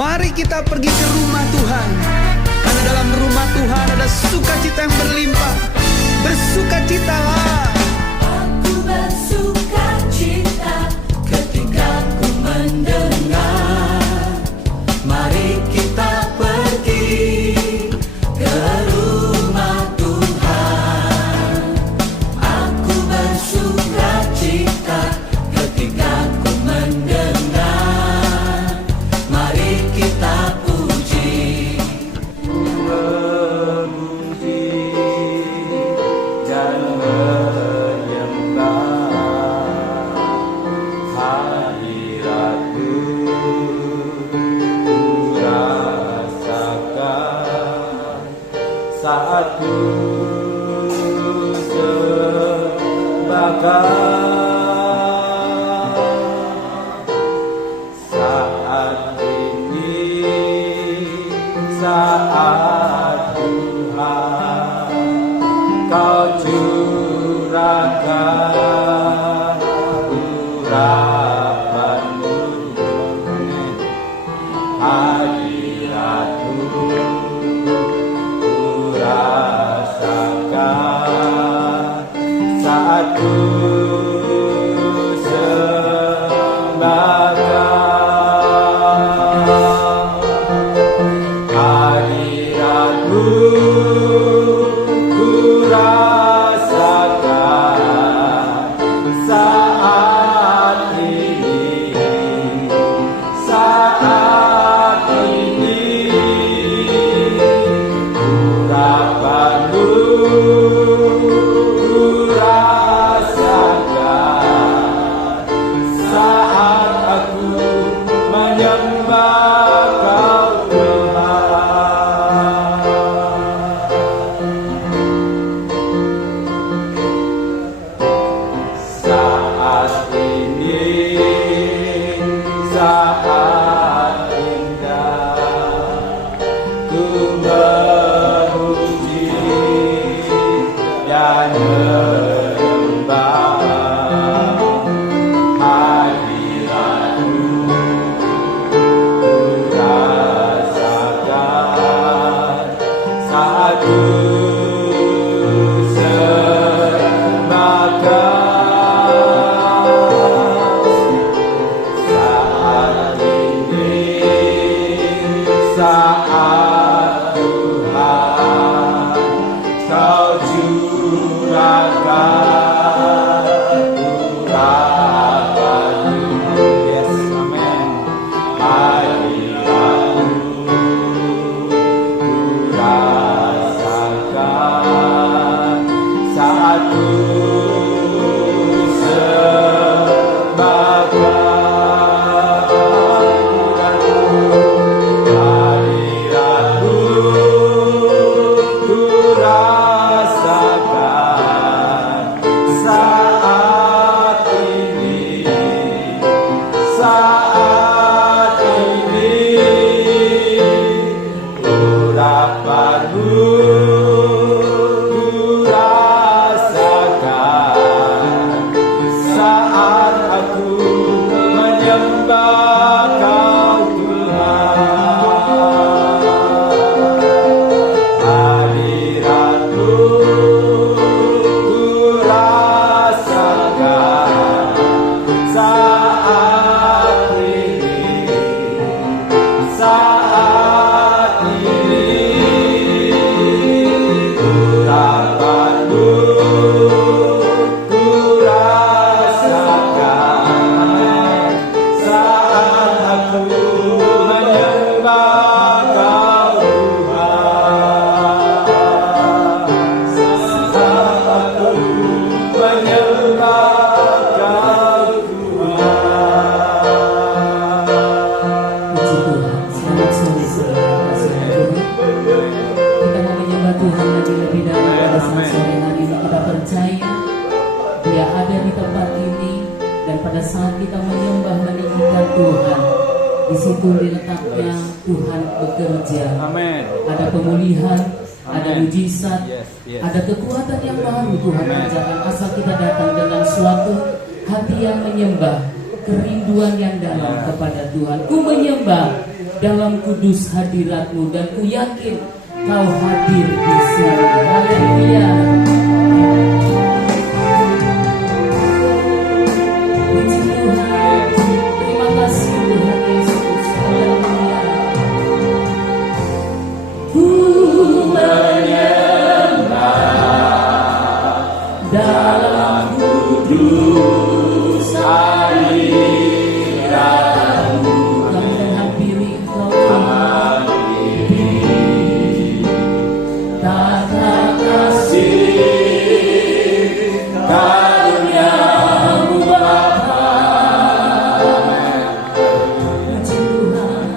Mari kita pergi ke rumah Tuhan, karena dalam rumah Tuhan ada sukacita yang berlimpah. Bersukacitalah. Aku bersukacita ketika ku mendengar. Mari kita pergi ke rumah Tuhan. Aku bersukacita ketika ku mendengar. Mari kita puji, memuji dan menyembah hadirat-Mu. Ku rasakan saat ku sebakar. Saat ini, saat Tuhan Kau curahkan urapan-Mu, hadirat-Mu ku rasakan saat ku sebakar. Hadirat-Mu ku rasakan saat ini, saat ini. Urapan-Mu ku rasakan saat aku menyembah Kau Tuhan. Saat ini, saat indah, ku memuji dan menyembah hadirat-Mu. Ku rasakan saat ku sebakar. Saat ini, saat Tuhan Kau curahkan urapan-Mu. Yes, amen. Hadirat-Mu ku rasakan saat ku sebakar. Hadirat-Mu ku rasakan saat ini, saat ini. Urapan-Mu ku rasakan saat aku menyembah Kau Tuhan. Hadirat-Mu ku rasakan saat ini, saat ini. Urapan-Mu ku rasakan saat aku menyembah Kau Tuhan. Saat aku menyembah Kau Tuhan. Puji Tuhan, selamat sore saudara kasih Tuhan. Kita mau menyembah Tuhan lagi lebih dalam pada saat sore hari ini. Kita percaya Dia ada di tempat ini, dan pada saat kita menyembah meninggikan Tuhan, di situ diletaknya Tuhan bekerja. Amin. Ada pemulihan, ada Amin. mujizat, Yes, yes. ada kekuatan yang baru Tuhan Amin. kerjakan asal kita datang dengan suatu hati yang menyembah, kerinduan yang dalam kepada Tuhan. Ku menyembah dalam kudus hadirat-Mu, dan ku yakin Kau hadir di sini. Haleluya. Puji Tuhan. Terima kasih Tuhan Yesus. Haleluya. Ku menyembah dalam kudus hadirat-Mu. Kami menghampiri Engkau Tuhan. Tata kasih karunia-Mu Bapa. Puji Tuhan.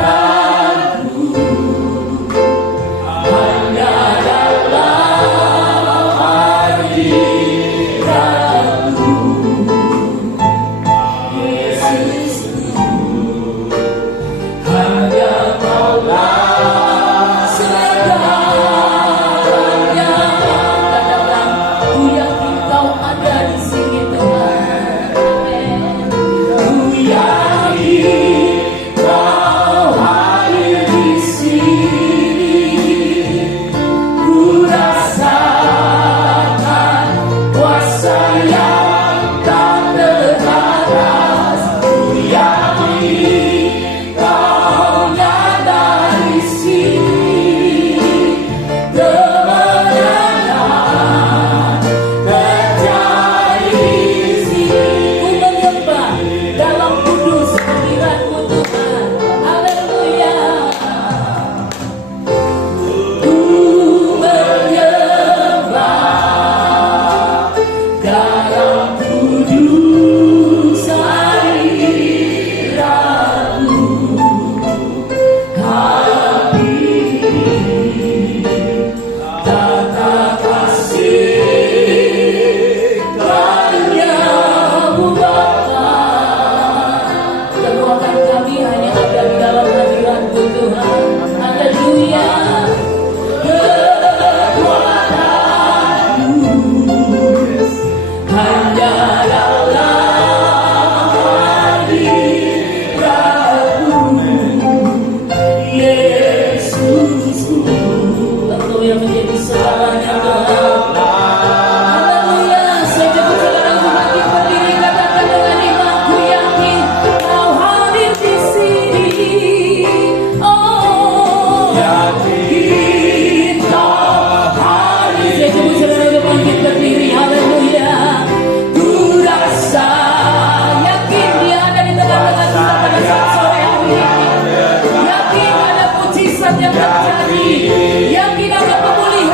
Kekuatanku hanya dalam hadirat-Mu, Yesusku. Hanya Kaulah segalanya. Katakan, ku yakin Kau ada di sini Tuhan. Amin. Ku yakin Kau hadir di sini. Ku rasakan kuasa yang tak terbatas. Ku yakin Kau nyata di sini. Kemenangan terjadi di sini. Ku menyembah dalam kudus hadirat-Mu Tuhan. Haleluya. Ku menyembah dalam kudus hadirat-Mu. Tata kasih karunia-Mu Bapa. Kekuatan kami hanya ada di dalam hadirat-Mu Tuhan. Haleluya. Kekuatanku hanya dalam hadirat-Mu, Yesusku. Engkau yang menjadi segalanya Tuhan. Haleluya. Sejak saudara bangkit berdiri, katakan dengan iman, ku yakin Kau hadir di sini. Oh, yakin Kau hadir. Sejak saudara bangkit berdiri, haleluya. Ku rasa yakin Dia ada di tengah-tengah kita pada saat sore hari ini. Yakin ada mujizat yang terjadi. Yakin ada pemulihan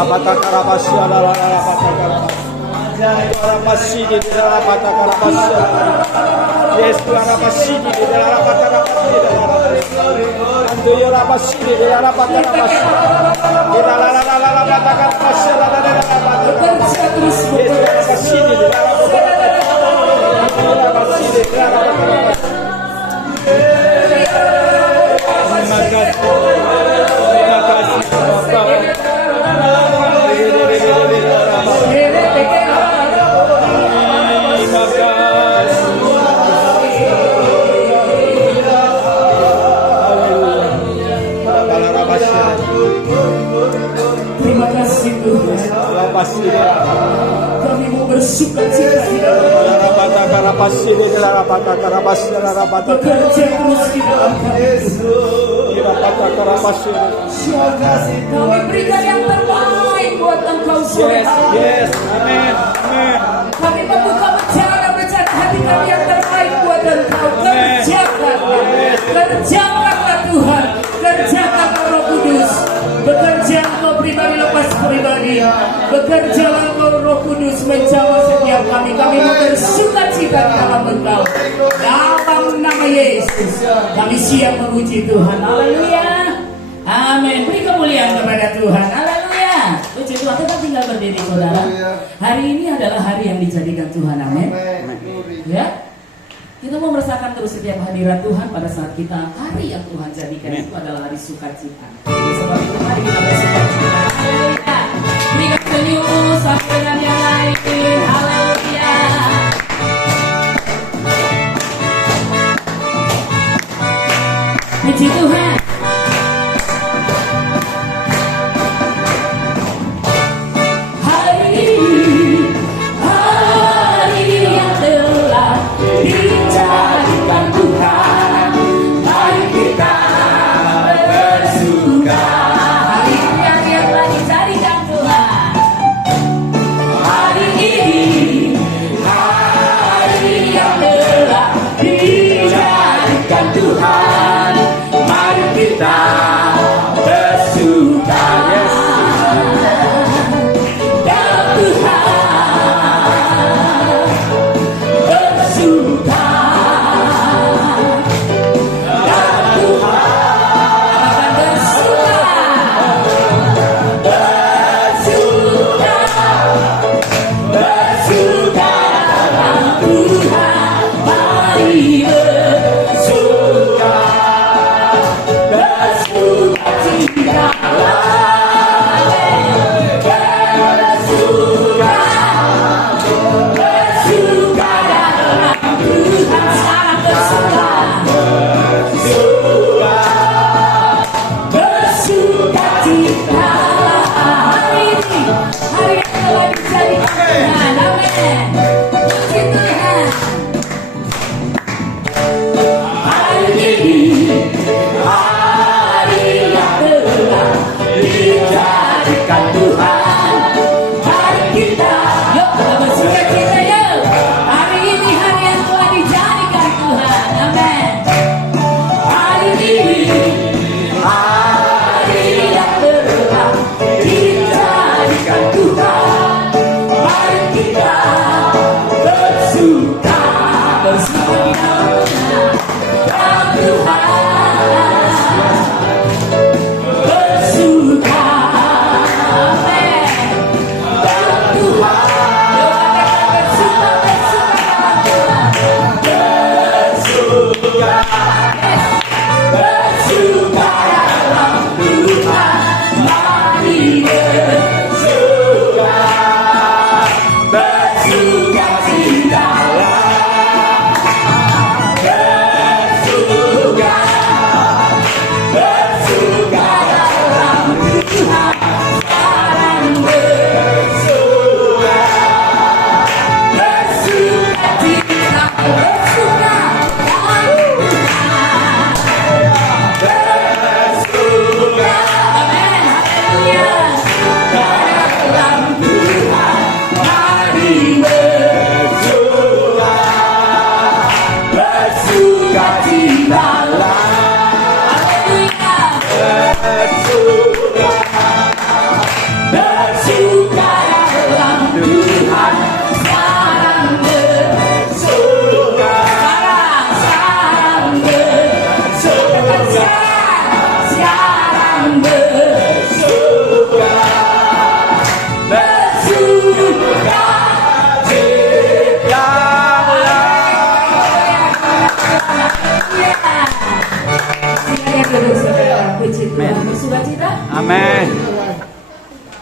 Rabata Karabasya Rabata Karabasya. Rabasidi di dalam Rabata Karabasya. Yes, Rabasidi di dalam Rabata Karabasya. Andoyo Rabasidi di dalam Rabata Karabasya. Di dalam Rabata Karabasya. Bekerja terus Yes, Rabasidi di dalam Rabata Karabasya. Rabasidi di dalam Rabata Karabasya. Terima kasih Bapak. Terima kasih Tuhan. Kami mau bersuka cita di dalam bekerja terus di dalam kami berikan yang terbaik buat Engkau sore hari. Yes, amin, amin. Kami membuka bencana hati kami yang terbaik buat Engkau. Kerjakanlah Tuhan, kerjakanlah Roh Kudus. Bekerja Engkau pribadi lepas pribadi. Bekerjalah Engkau Roh Kudus menjawab setiap kami. Kami mau bersuka cita di dalam Engkau. Dalam nama Yesus, kami siap memuji Tuhan. Haleluya. Amin. Beri kemuliaan kepada Tuhan. Haleluya. Puji Tuhan. Tetap tinggal berdiri saudara. Hari ini adalah hari yang dijadikan Tuhan. Amin. Ya. Kita mau merasakan terus setiap hadirat Tuhan pada saat kita hari yang Tuhan jadikan itu adalah hari sukacita. Sebab itu mari kita bersukacita. Haleluya. Berikan senyum sama dengan yang lain. Haleluya. Puji Tuhan.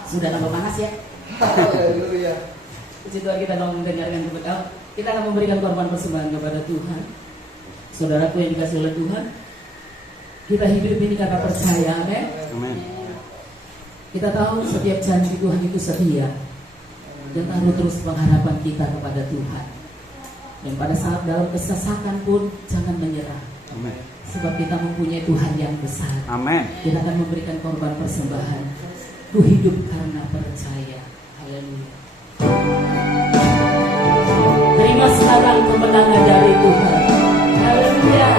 Sudah tambah panas ya. Haleluya. Puji Tuhan, kita akan mendengarkan kebenaran. Kita akan memberikan korban persembahan kepada Tuhan. Saudaraku yang dikasih oleh Tuhan, kita hidup ini karena percaya, amin. Kita tahu setiap janji Tuhan itu setia, dan taruh terus pengharapan kita kepada Tuhan. Dan pada saat dalam kesesakan pun jangan menyerah. Amin. Sebab kita mempunyai Tuhan yang besar. Amin. Kita akan memberikan korban persembahan. Ku hidup karena percaya. Haleluya. Terima sekarang kemenangan dari Tuhan. Haleluya.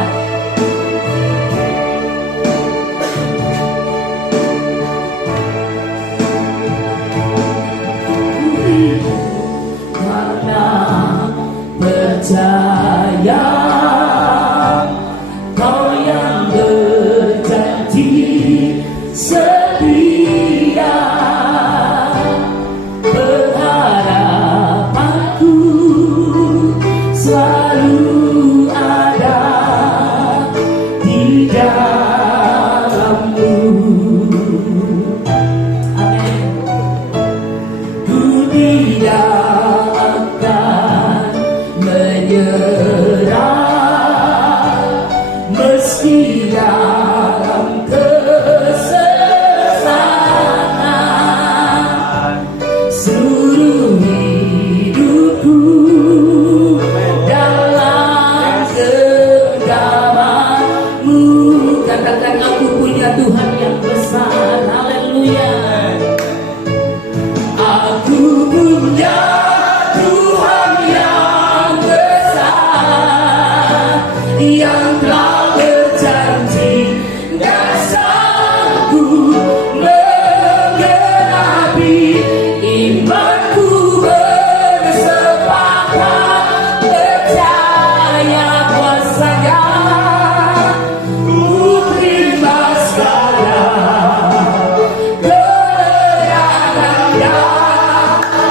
Karena percaya Kau yang berjanji setia, berharapanku selalu ada di dalam-Mu. Amin. Ku tidak akan menyerah meski dalam kesesatan. Seluruh hidupku dalam genggaman-Mu. Katakan, aku punya Tuhan yang besar. Haleluya. Aku punya Tuhan yang besar, yang telah berjanji dan sanggup menggenapi. Imanku bersepakat percaya kuasa-Nya. Ku terima sekarang kemenangan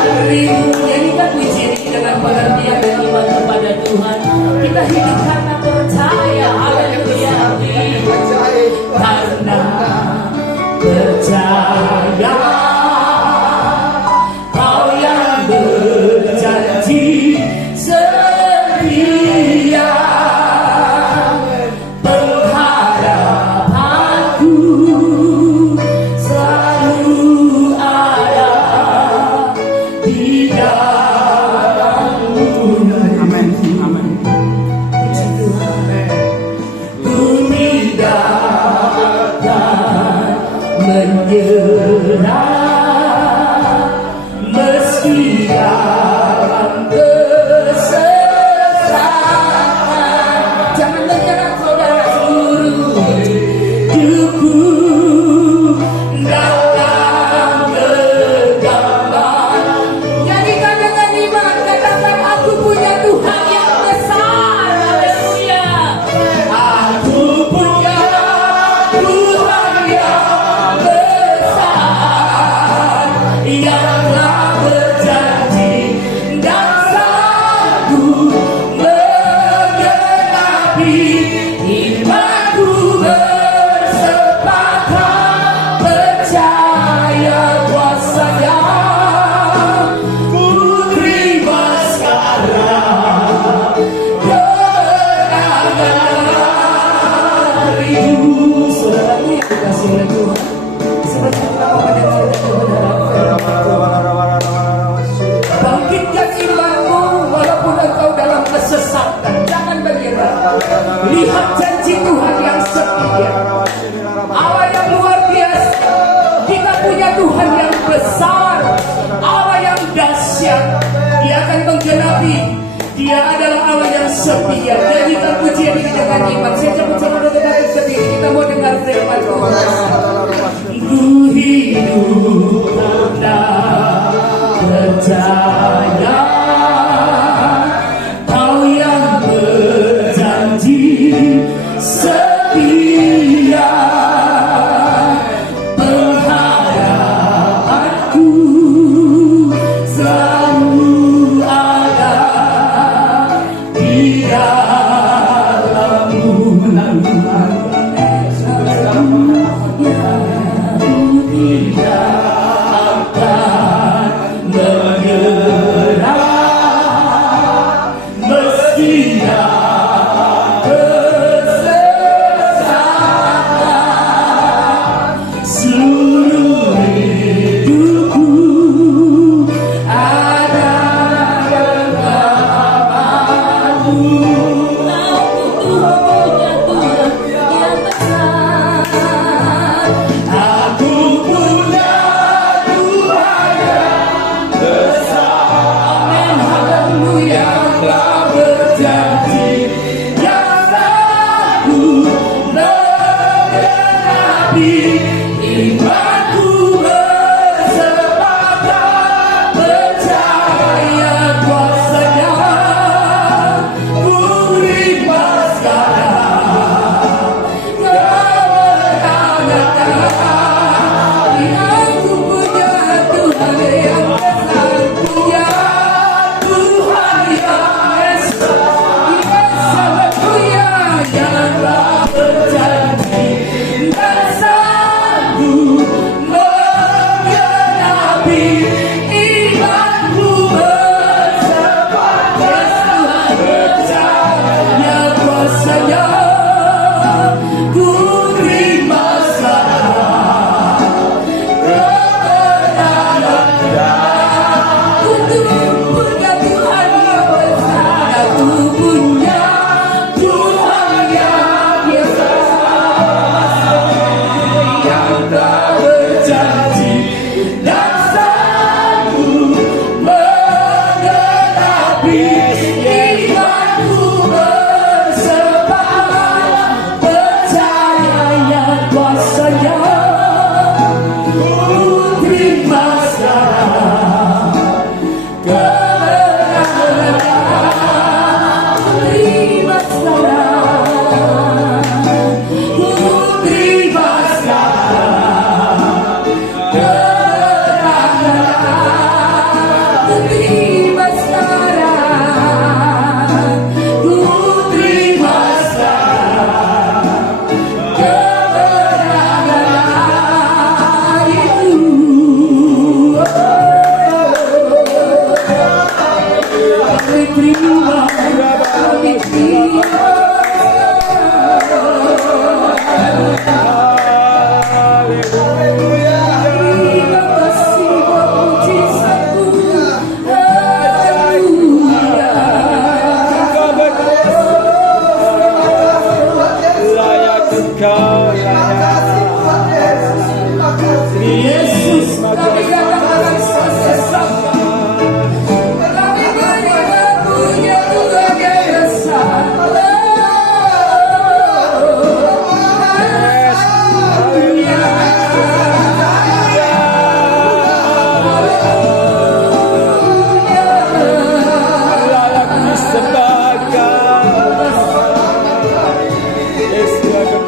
darimu. Nyanyikan puji ini dengan pengertian dan iman kepada Tuhan. Kita hidup karena percaya. Haleluya. Karena percaya Kau yang berjanji setia, pengharapanku selalu ada di dalam-Mu. Amin. Amin. Puji Tuhan. Ku tidak akan menyerah meski dalam kesesatan. Jangan menyerah saudara. Seluruh hidupku dalam genggaman. Nyanyikan dengan iman. Katakan, aku punya Tuhan yang besar. Haleluya. Aku punya Tuhan yang besar, yang telah berjanji dan sanggup menggenapi. Imanku bersepakat percaya kuasa-Nya. Ku terima sekarang kemenangan darimu. Saudaraku yang dikasihi oleh Tuhan, sebentar kita mendengarkan kebenaran firman. Bangkitkan imanmu walaupun engkau dalam kesesatan. Jangan menyerah. Lihat janji Tuhan yang setia, Allah yang luar biasa. Kita punya Tuhan yang besar, Allah yang dahsyat. Dia akan menggenapi. Dia adalah Allah yang setia. Nyanyikan pujian ini dengan iman. Saya cabut saudara dengan berdiri. Kita mau dengar firman Tuhan. Ku hidup karena percaya Kau yang berjanji setia, pengharapanku selalu ada di dalam-Mu. Tidak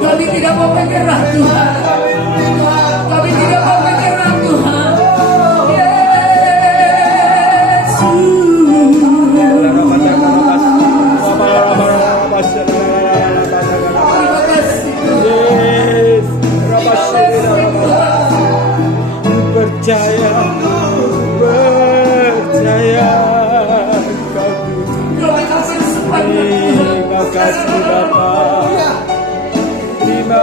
Kami tidak mau menyerah Tuhan. Kami tidak mau menyerah Tuhan. Percaya terima kasih Bapa. Terima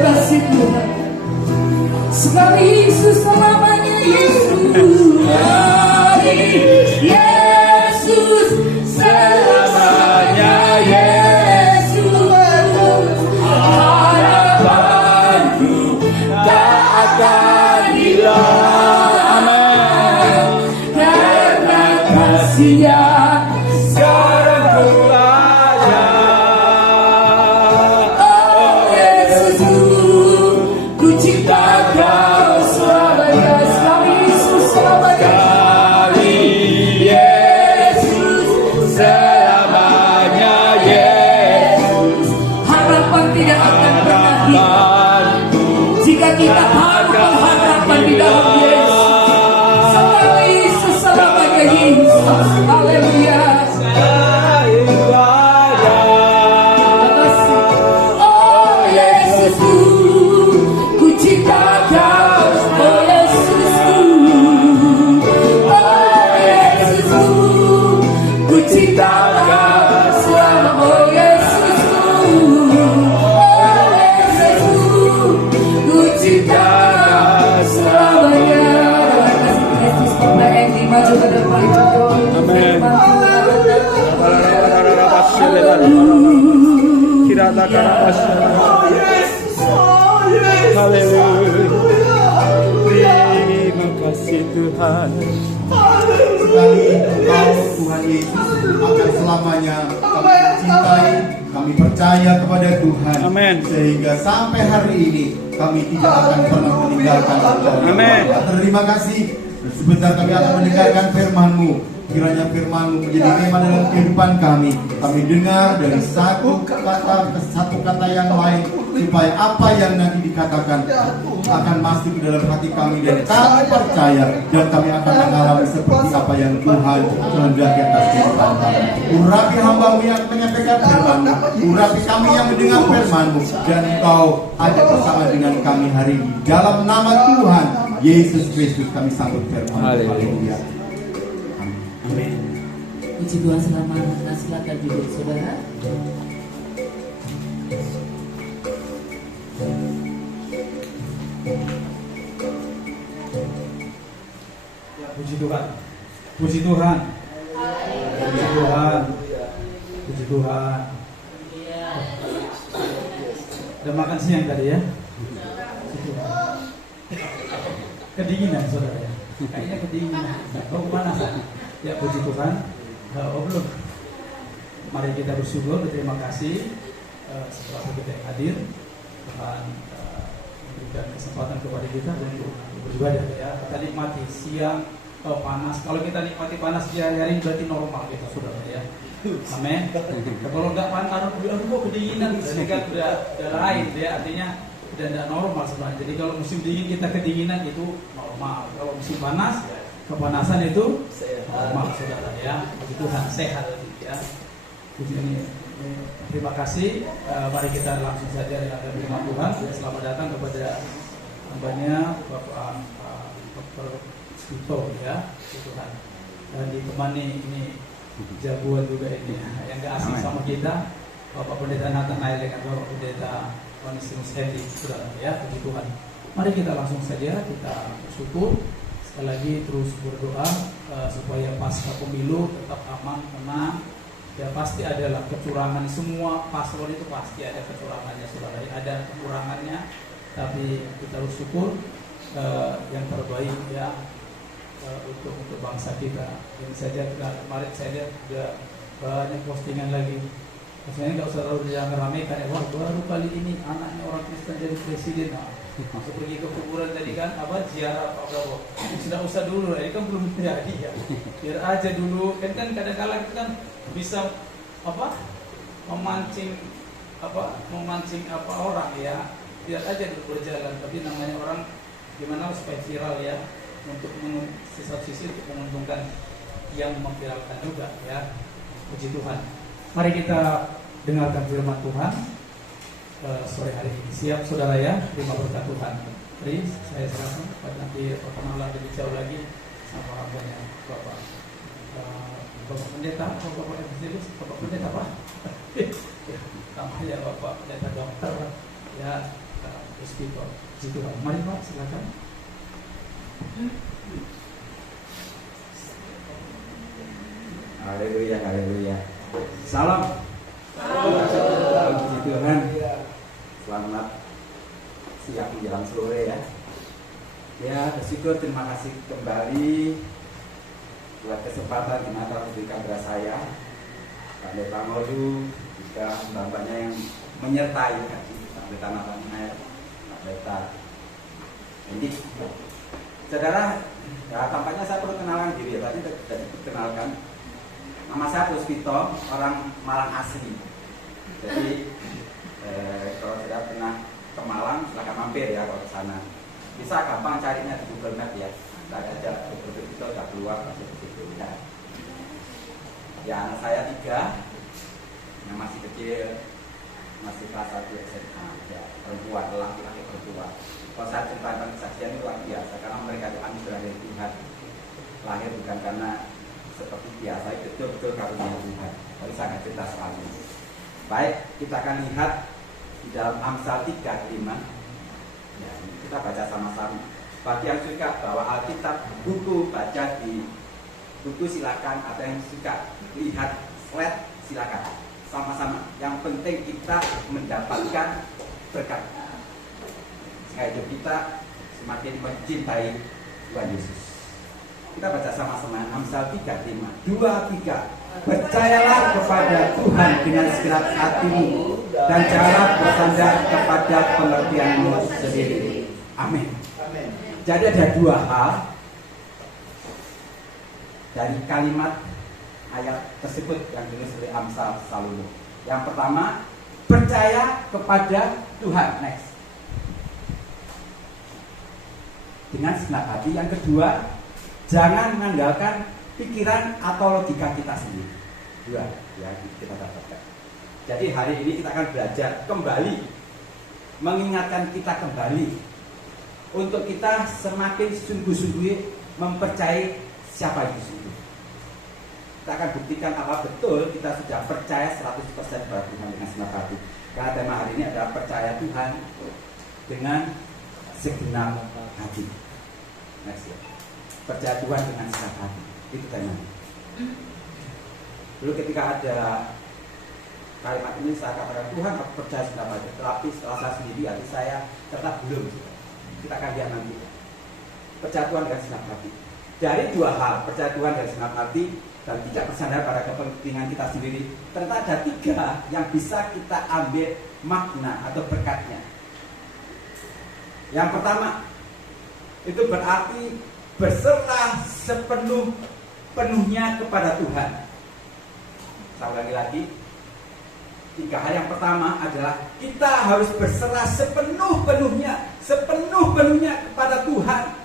kasih Tuhan. Sekali Yesus selamanya Yesus. Yesus selamanya Yesus. Harapanku tak akan hilang. Karena kasih-Nya sekarang ku layak. Oh Yesusku, ku cinta Kau selamanya. Sekali Yesus selamanya. Kita taruh harapan di dalam Yesus. Sekali Yesus selamanya Yesus. Haleluya. Oh Yesusku, ku cinta Kau. Oh Yesusku, oh Yesusku, ku cinta Kau selama. Oh Yesusku, oh Yesusku, ku cinta selamanya. Yesus pemain maju ke depan. Amin. Haleluya. Terima kasih Tuhan. Sekali Engkau Tuhan Yesus akan selamanya kami mencintai, kami percaya kepada Tuhan. Amin. Sehingga sampai hari ini kami tidak akan pernah meninggalkan Engkau. Amin. Terima kasih. Sebentar kami akan mendengarkan firman-Mu. Kiranya firman-Mu menjadi tema dalam kehidupan kami. Kami dengar dari satu kata ke satu kata yang lain, supaya apa yang nanti dikatakan akan masuk ke dalam hati kami, dan kami percaya dan kami akan mengalami seperti apa yang Tuhan kehendaki atas kehidupan kami. Urapi hamba-Mu yang menyampaikan firman-Mu, urapi kami yang mendengar firman-Mu, dan Engkau ada bersama dengan kami hari ini. Dalam nama Tuhan Yesus Kristus kami sambut firman. Haleluya. Amin. Puji Tuhan selamanya. Silakan duduk saudara. Puji Tuhan. Puji Tuhan. Puji Tuhan. Puji Tuhan. Udah makan siang tadi ya? Kedinginan saudara ya? Kayaknya kedinginan. Oh kepanasan. Ya puji Tuhan. Oh belum. Mari kita bersyukur, berterima kasih setelah kita hadir. Tuhan memberikan kesempatan kepada kita untuk beribadah ya. Kita nikmati siang panas. Kalau kita nikmati panas hari ini berarti normal kita sudah ya. Amin. Kalau nggak panas, aduh kok kedinginan, berarti kan udah lain ya. Artinya udah tidak normal sebenarnya. Jadi kalau musim dingin kita kedinginan itu normal. Kalau musim panas, kepanasan itu normal saudara ya. Puji Tuhan, sehat ya. Terima kasih. Mari kita langsung saja dengan firman Tuhan. Selamat datang kepada hambanya Bapak Dr. Spito ya, Tuhan. Dan ditemani ini jagoan juga ini yang gak asing sama kita, Bapak Pendeta Nathanael dengan Bapak Pendeta Onesimus Hendy, saudara ya, puji Tuhan. Mari kita langsung saja kita bersyukur. Sekali lagi terus berdoa supaya pasca pemilu tetap aman, tenang. Ya pasti adalah kecurangan, semua paslon itu pasti ada kecurangannya saudara, ada kekurangannya, tapi kita bersyukur yang terbaik ya untuk bangsa kita. Ini saja kemarin saya lihat sudah banyak postingan lagi. Maksudnya nggak usah terlalu diramaikan ya, wah baru kali ini anaknya orang Kristen jadi presiden. Masuk pergi ke kuburan tadi kan ziarah Pak Prabowo. Sudah usah dulu, ini kan belum terjadi ya. Biar aja dulu, kan kadang-kadang kita kan bisa memancing orang ya. Biar aja dulu berjalan, tapi namanya orang gimana supaya viral ya, untuk sisi untuk menguntungkan yang memviralkan juga ya. Puji Tuhan. Mari kita dengarkan firman Tuhan sore hari ini. Siap saudara ya, terima berkat Tuhan. Mari saya serahkan nanti perkenalan lebih jauh lagi sama hambanya Bapak Pendeta, Bapak Evangelis, Bapak Pendeta Pak. Namanya Bapak Pendeta Dokter ya, Spito. Puji Tuhan. Mari Pak, silakan. Haleluya, haleluya. Salam. Puji Tuhan. Selamat siang menjelang sore ya. Ya, bersyukur, terima kasih kembali buat kesempatan di mana diberikan kepada saya, Pak Pendeta Modu, juga mbak-mbaknya yang menyertai Pak Pendeta Nathanael, Pak Pendeta Hendy. Saudara, ya, tampaknya saya perlu kenalan diri ya. Tadi dikenalkan. Nama saya Puspito, orang Malang asli. Jadi kalau sudah pernah ke Malang, silahkan mampir ya kalau ke sana. Bisa gampang carinya di Google Map ya. Kita ada Puspito sudah keluar seperti itu ya. Ya, anak saya 3, yang masih kecil, masih kelas 1 SMA ya, perempuan, laki-laki perempuan. Kalau saya ceritakan kesaksian itu luar biasa, karena mereka itu anugerah dari Tuhan. Lahir bukan karena seperti biasa, itu betul-betul karunia Tuhan. Tapi sangat cerita soal ini. Baik, kita akan lihat di dalam Amsal 3:5. Ya, kita baca sama-sama. Bagi yang suka bawa Alkitab, buku baca di buku silakan, atau yang suka lihat slide silakan. Sama-sama. Yang penting kita mendapatkan berkat. Supaya hidup kita semakin mencintai Tuhan Yesus. Kita baca sama-sama Amsal 3:5. 2-3. Percayalah kepada Tuhan dengan segenap hatimu dan janganlah bersandar kepada pengertianmu sendiri. Amin. Jadi ada 2 hal dari kalimat ayat tersebut yang ditulis oleh Amsal Salomo. Yang pertama, percaya kepada Tuhan. Next. Dengan segenap hati. Yang kedua, jangan mengandalkan pikiran atau logika kita sendiri. 2 ya, kita dapatkan. Jadi hari ini kita akan belajar kembali, mengingatkan kita kembali untuk kita semakin sungguh-sungguh mempercayai siapa Yesus itu. Kita akan buktikan apa betul kita sudah percaya 100% pada Tuhan dengan segenap hati. Karena tema hari ini adalah percaya Tuhan dengan segenap hati. Next ya. Percaya Tuhan dengan segenap hati. Itu temanya. Dulu ketika ada kalimat ini saya katakan Tuhan aku percaya segenap hati. Tetapi setelah saya sendiri hati saya tetap belum. Kita akan lihat nanti. percaya Tuhan dengan segenap hati. Dari dua hal, percaya Tuhan dengan segenap hati dan tidak bersandar pada kepentingan kita sendiri, ternyata ada tiga yang bisa kita ambil makna atau berkatnya. Yang pertama, itu berarti berserah sepenuhnya kepada Tuhan. Saya ulangi lagi. Tiga hal yang pertama adalah kita harus berserah sepenuh-penuhnya kepada Tuhan.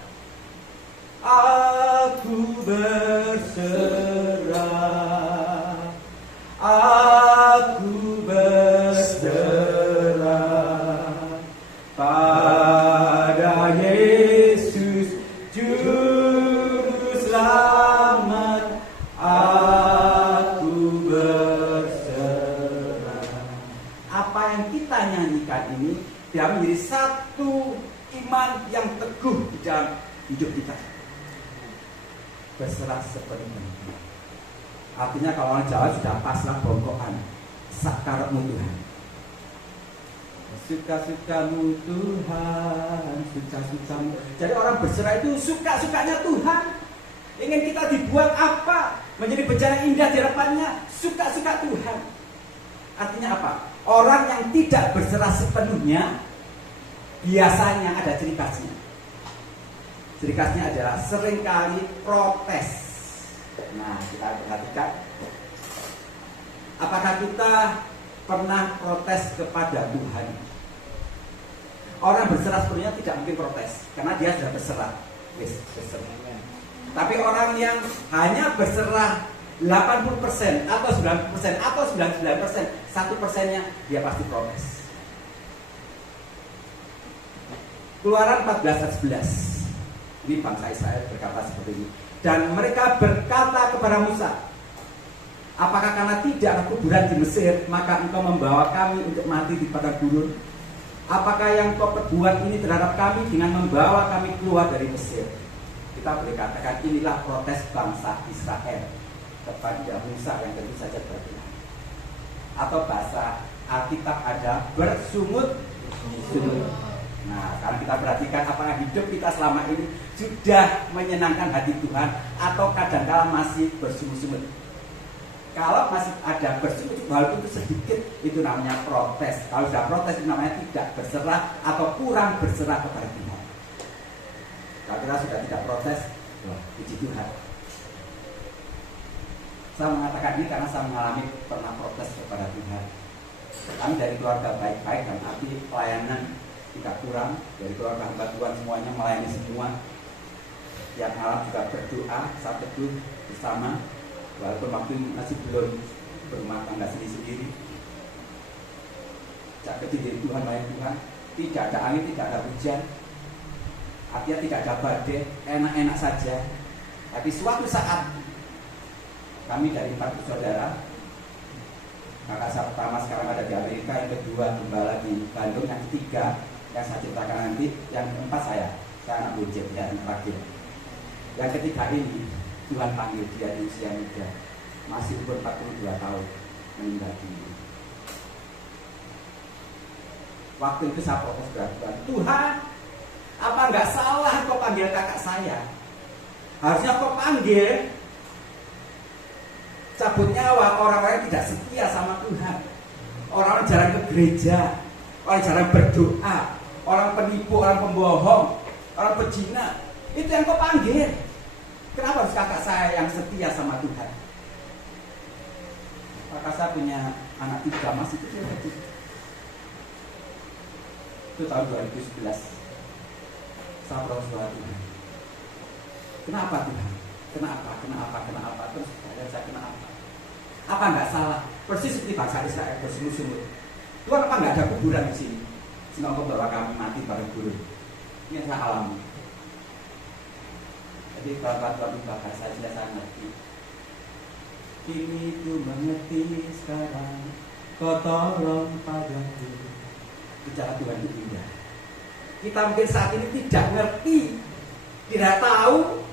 Aku berserah, aku berserah pada Yesus Juru Selamat. Aku berserah. Apa yang kita nyanyikan ini dia menjadi satu iman yang teguh di dalam hidup kita. Berserah sepenuhnya. Artinya kalau orang Jawa sudah pasrah bongkokan, sakarepmu Tuhan. Suka-sukamu Tuhan, suka-sukamu. Jadi orang berserah itu suka-sukanya Tuhan. Ingin kita dibuat apa? Menjadi bencana indah di hadapannya, suka-suka Tuhan. Artinya apa? Orang yang tidak berserah sepenuhnya biasanya ada ciri khasnya. Ciri khasnya adalah seringkali protes. Nah, kita perhatikan. Apakah kita pernah protes kepada Tuhan? Orang berserah sepenuhnya tidak mungkin protes, karena dia sudah berserah. Berserah. Tapi orang yang hanya berserah 80% atau 90% atau 99%, 1%-nya dia pasti protes. Keluaran 14 ayat 11. Ini bangsa Israel berkata seperti ini. Dan mereka berkata kepada Musa, apakah karena tidak ada kuburan di Mesir, maka engkau membawa kami untuk mati di padang gurun? Apakah yang kau perbuat ini terhadap kami dengan membawa kami keluar dari Mesir? Kita boleh katakan inilah protes bangsa Israel kepada Musa yang tentu saja berbenar. Atau bahasa Alkitab ada bersungut-sungut. Nah, kalau kita perhatikan apakah hidup kita selama ini sudah menyenangkan hati Tuhan atau kadang-kala masih bersungut-sungut. Kalau masih ada bersungut-sungut, walaupun itu sedikit, itu namanya protes. Kalau sudah protes, itu namanya tidak berserah atau kurang berserah kepada Tuhan. Kalau kita sudah tidak protes, puji Tuhan. Saya mengatakan ini karena saya mengalami pernah protes kepada Tuhan. Kami dari keluarga baik-baik dan arti pelayanan tidak kurang, dari keluarga hamba Tuhan semuanya melayani semua. Tiap malam juga berdoa, saat teduh bersama, walaupun waktu masih belum berumah tangga sendiri-sendiri. Sejak kecil dari Tuhan, melayani Tuhan, tidak ada angin, tidak ada hujan, artinya tidak ada badai, enak-enak saja. Tapi suatu saat kami dari 4 saudara, kakak saya pertama sekarang ada di Amerika, yang kedua gembala di Bandung, yang ketiga yang saya ceritakan nanti, yang keempat saya anak buncit ya, yang terakhir. Yang ketiga ini Tuhan panggil dia di usia muda, masih umur 42 tahun meninggal dunia. Waktu itu saya protes kepada Tuhan, apa nggak salah kau panggil kakak saya? Harusnya kau panggil cabut nyawa orang-orang yang tidak setia sama Tuhan, orang-orang jarang ke gereja, orang jarang berdoa, orang penipu, orang pembohong, orang pezina. Itu yang kau panggil. Kenapa harus kakak saya yang setia sama Tuhan? Kakak saya punya anak 3 masih kecil. Itu tahun 2011. Saya protes kepada Tuhan. Kenapa Tuhan? Kenapa? Terus saya kenapa? Apa nggak salah? Persis seperti bangsa Israel bersungut-sungut. Tuhan, apa nggak ada kuburan di sini? Sehingga engkau bawa kami mati pada gurun. Ini yang saya alami. Jadi Tuhan bahasa saya sudah saya ngerti. Kini ku mengerti sekarang, kau tolong padaku. Bicara Tuhan itu indah. Kita mungkin saat ini tidak ngerti, tidak tahu,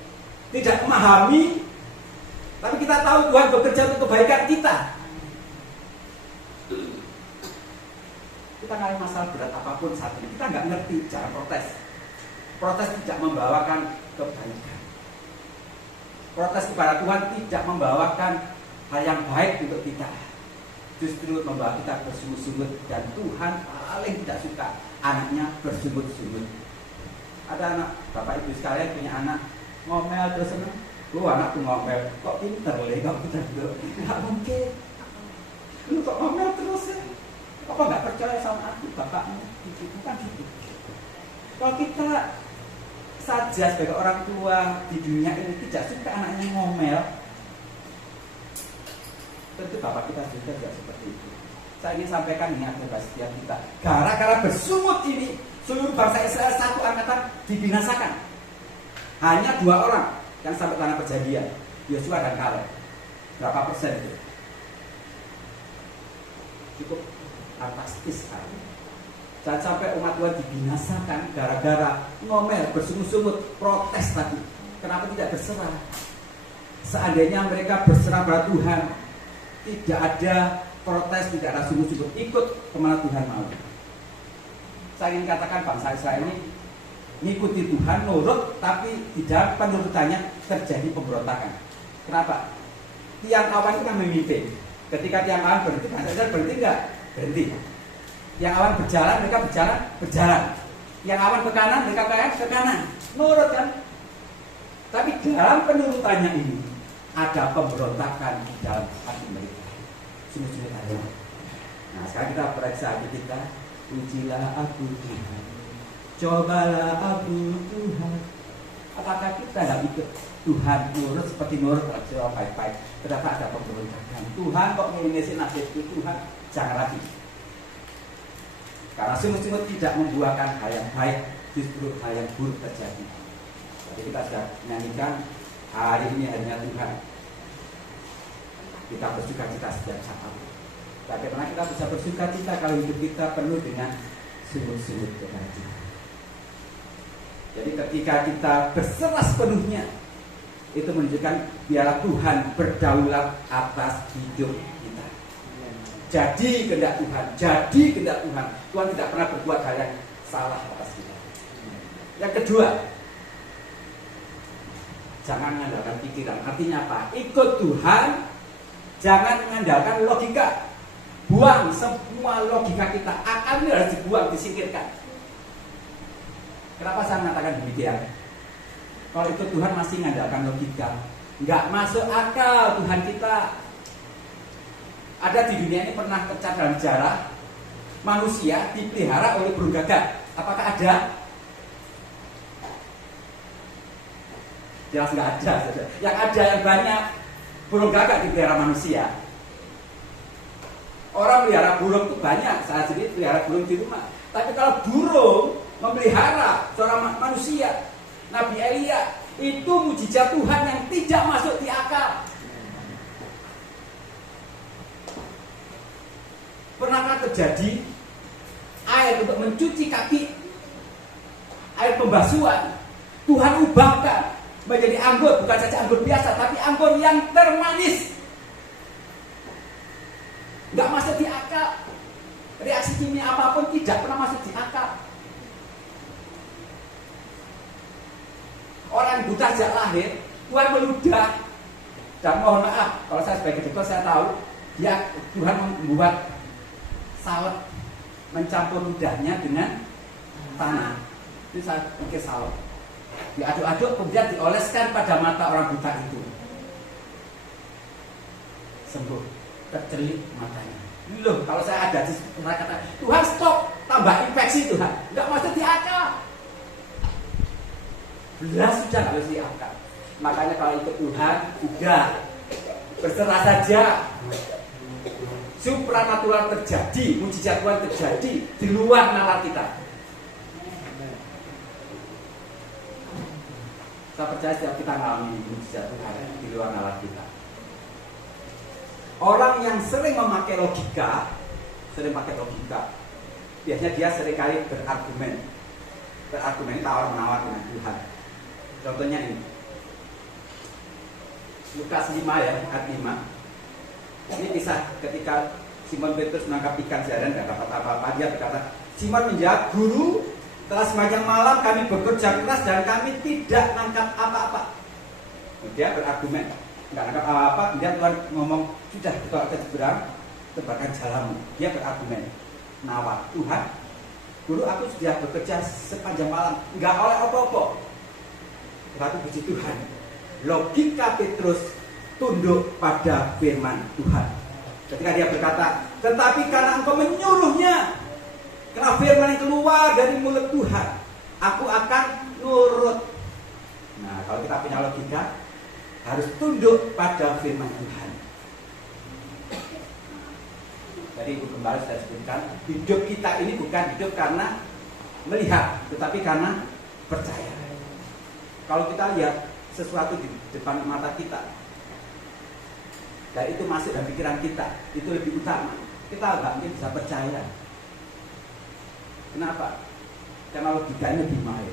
tidak memahami, tapi kita tahu Tuhan bekerja untuk kebaikan kita. Kita ngalami masalah berat apapun saat ini, kita nggak ngerti cara protes. Protes tidak membawakan kebaikan. Protes kepada Tuhan tidak membawakan hal yang baik untuk kita, justru membawa kita bersungut-sungut, dan Tuhan paling tidak suka anaknya bersungut-sungut. Ada anak, bapak ibu sekalian punya anak ngomel terus seneng, lu anakku ngomel, kok pinter le, kok pinter lo, nggak mungkin, lu kok ngomel terus ya, apa nggak percaya sama aku, bapakmu, itu bukan gitu. Kalau kita saja sebagai orang tua di dunia ini tidak suka anaknya ngomel, tentu bapak kita juga tidak seperti itu. Saya ingin sampaikan ini agar setiap kita, gara-gara bersungut ini, seluruh bangsa Israel satu angkatan dibinasakan. Hanya 2 orang yang sampai tanah perjanjian, Yosua dan Kaleb. Berapa persen itu? Cukup fantastis sekali. Jangan sampai umat Tuhan dibinasakan gara-gara ngomel, bersungut-sungut, protes tadi. Kenapa tidak berserah? Seandainya mereka berserah pada Tuhan, tidak ada protes, tidak ada sungut-sungut, ikut kemana Tuhan mau. Saya ingin katakan bangsa Israel ini ngikuti Tuhan, nurut, tapi di dalam penurutannya terjadi pemberontakan. Kenapa? Tiang awan itu kan memimpin. Ketika tiang awan berhenti, bangsa Israel berhenti enggak? Berhenti. Yang awan berjalan, mereka berjalan. Yang awan ke kanan, mereka ke kanan. Nurut kan? Tapi dalam penurutannya ini ada pemberontakan di dalam hati mereka. Sungguh-sungguh ada. Nah, sekarang kita periksa hati kita. Ujilah aku Tuhan, cobalah aku Tuhan. Apakah kita tidak ikut Tuhan nurut seperti nurut kalau baik-baik? Ternyata ada pemberontakan. Tuhan kok nginisin nasibku, Tuhan jangan lagi. Karena sungguh-sungguh tidak membuahkan hal yang baik, justru hal yang buruk terjadi. Jadi kita sudah menyanyikan hari ini hanya Tuhan. Kita bersuka-cita setiap saat. Bagaimana kita bisa bersuka-cita kalau hidup kita penuh dengan sungut-sungut kebahagiaan? Jadi ketika kita berserah sepenuhnya, itu menunjukkan biarlah Tuhan berdaulat atas hidup kita. Jadi kehendak Tuhan, Tuhan tidak pernah berbuat hal yang salah atas kita. Yang kedua, jangan mengandalkan pikiran. Artinya apa? Ikut Tuhan, jangan mengandalkan logika. Buang semua logika kita, akalnya harus dibuang, disingkirkan. Kenapa saya mengatakan demikian? Kalau ikut Tuhan masih mengandalkan logika, nggak masuk akal Tuhan kita. Ada di dunia ini pernah tercatat dalam sejarah manusia dipelihara oleh burung gagak. Apakah ada? Jelas nggak ada. Yang ada yang banyak burung gagak dipelihara manusia. Orang pelihara burung itu banyak, saya sendiri pelihara burung di rumah. Tapi kalau burung memelihara seorang manusia, Nabi Elia, itu mujizat Tuhan yang tidak masuk di akal. Pernahkah terjadi air untuk mencuci kaki, air pembasuhan, Tuhan ubahkan menjadi anggur, bukan saja anggur biasa, tapi anggur yang termanis. Nggak masuk di akal. Reaksi kimia apapun tidak pernah masuk di akal. Orang buta sejak lahir, Tuhan meludah. Dan mohon maaf, kalau saya sebagai dokter saya tahu, Tuhan membuat salep, mencampur ludahnya dengan tanah. Itu saya pikir salep. Diaduk-aduk kemudian dioleskan pada mata orang buta itu. Sembuh. Tercelik matanya. Loh, kalau saya ada di sekitar kata, Tuhan stop, tambah infeksi Tuhan. Enggak masuk di akal. Belas sudah nggak masuk di akal. Makanya kalau ikut Tuhan, udah berserah saja. Supranatural terjadi, mujizat Tuhan terjadi di luar nalar kita. Saya percaya setiap kita mengalami mujizat Tuhan di luar nalar kita. Orang yang sering memakai logika, biasanya dia seringkali berargumen tawar-menawar dengan Tuhan. Contohnya ini, Lukas 5 ya, ayat 5. Ini kisah ketika Simon Petrus menangkap ikan seharian, gak dapat apa-apa. Dia berkata, Simon menjawab, Guru, Setelah sepanjang malam kami bekerja keras dan kami tidak nangkap apa-apa. Dia berargumen, nggak nangkap apa-apa. Kemudian Tuhan ngomong, sudah dibawa ke seberang, tebarkan jalamu. Dia berargumen, nawar, Tuhan, dulu aku sudah bekerja sepanjang malam, nggak oleh apa-apa. Tetapi puji Tuhan, logika Petrus tunduk pada firman Tuhan. Ketika dia berkata, tetapi karena engkau menyuruhnya, karena firman yang keluar dari mulut Tuhan, aku akan nurut. Nah, kalau kita punya logika, harus tunduk pada firman Tuhan. Jadi Ibu Gembala sudah sebutkan, hidup kita ini bukan hidup karena melihat, tetapi karena percaya. Kalau kita lihat sesuatu di depan mata kita, dan itu masuk dalam pikiran kita, itu lebih utama. Kita nggak mungkin bisa percaya. Kenapa? Karena logikanya lebih mahal.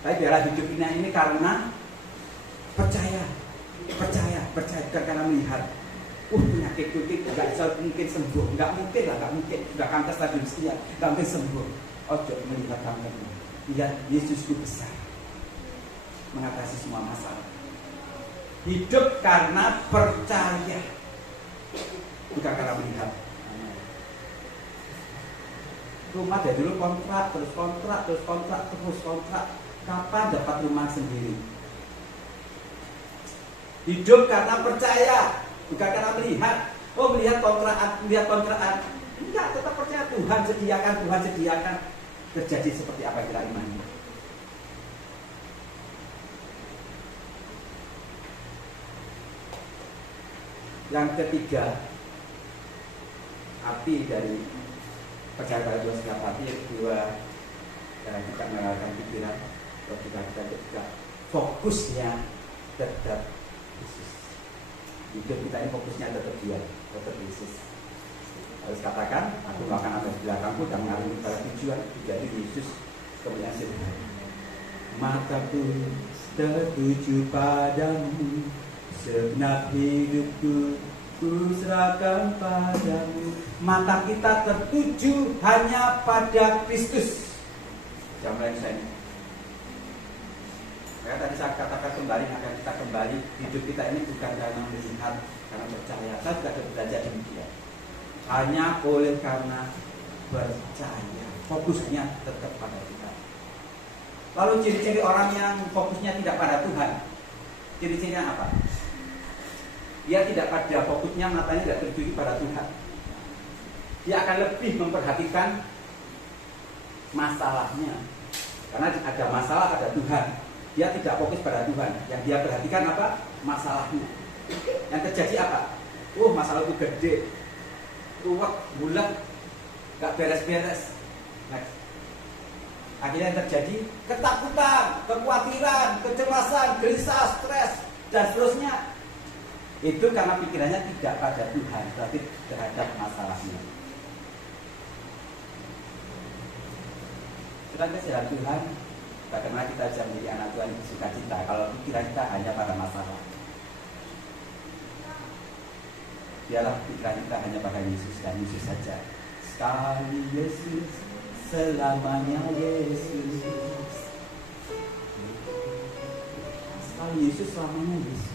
Tapi biarlah hidup ini karena percaya, bukan karena melihat. Penyakit itu nggak mungkin sembuh, nggak mungkin, nggak kanker stadium sekian, nggak mungkin sembuh. Ojo melihat kamu, lihat Yesusku besar, mengatasi semua masalah. Hidup karena percaya, bukan karena melihat. Rumah dari dulu kontrak. Kapan dapat rumah sendiri? Hidup karena percaya, bukan karena melihat. Oh, melihat kontrakan. Enggak, tetap percaya Tuhan sediakan. Terjadi seperti apa yang kita imani. Yang ketiga, arti dari percaya pada Tuhan setiap hati. Yang kedua, kita mengalahkan pikiran. Ketika fokusnya tetap Yesus. Hidup kita ini fokusnya tetap Dia, tetap Yesus. Harus katakan, aku akan ada di belakangku dan mengalami pada tujuan. Jadi Yesus kemudian sederhana. Mataku tertuju padamu, segenap hidupku ku serahkan padamu. Mata kita tertuju hanya pada Kristus. Jangan melenceng. Ya, tadi saya katakan kembali, akan kita kembali. Hidup kita ini bukan karena melihat, karena percaya. Saya sudah belajar demikian. Hanya oleh karena percaya. Fokusnya tetap pada kita. Lalu ciri-ciri orang yang fokusnya tidak pada Tuhan, ciri-cirinya apa? Dia tidak pada fokusnya, matanya tidak tertuju pada Tuhan. Dia akan lebih memperhatikan masalahnya. Karena ada masalah, ada Tuhan. Dia tidak fokus pada Tuhan. Yang dia perhatikan apa? Masalahnya. Yang terjadi apa? Masalah itu gede, ruwet, bulat, gak beres-beres. Next. Akhirnya yang terjadi ketakutan, kekhawatiran, kecemasan, gelisah, stres, dan seterusnya. Itu karena pikirannya tidak pada Tuhan, tapi terhadap masalahnya. Sedangkan jalan Tuhan, bagaimana kita bisa menjadi anak Tuhan yang sukacita kalau pikiran kita hanya pada masalah. Biarlah pikiran kita hanya pada Yesus dan Yesus saja. Sekali Yesus, selamanya Yesus. Sekali Yesus, selamanya Yesus.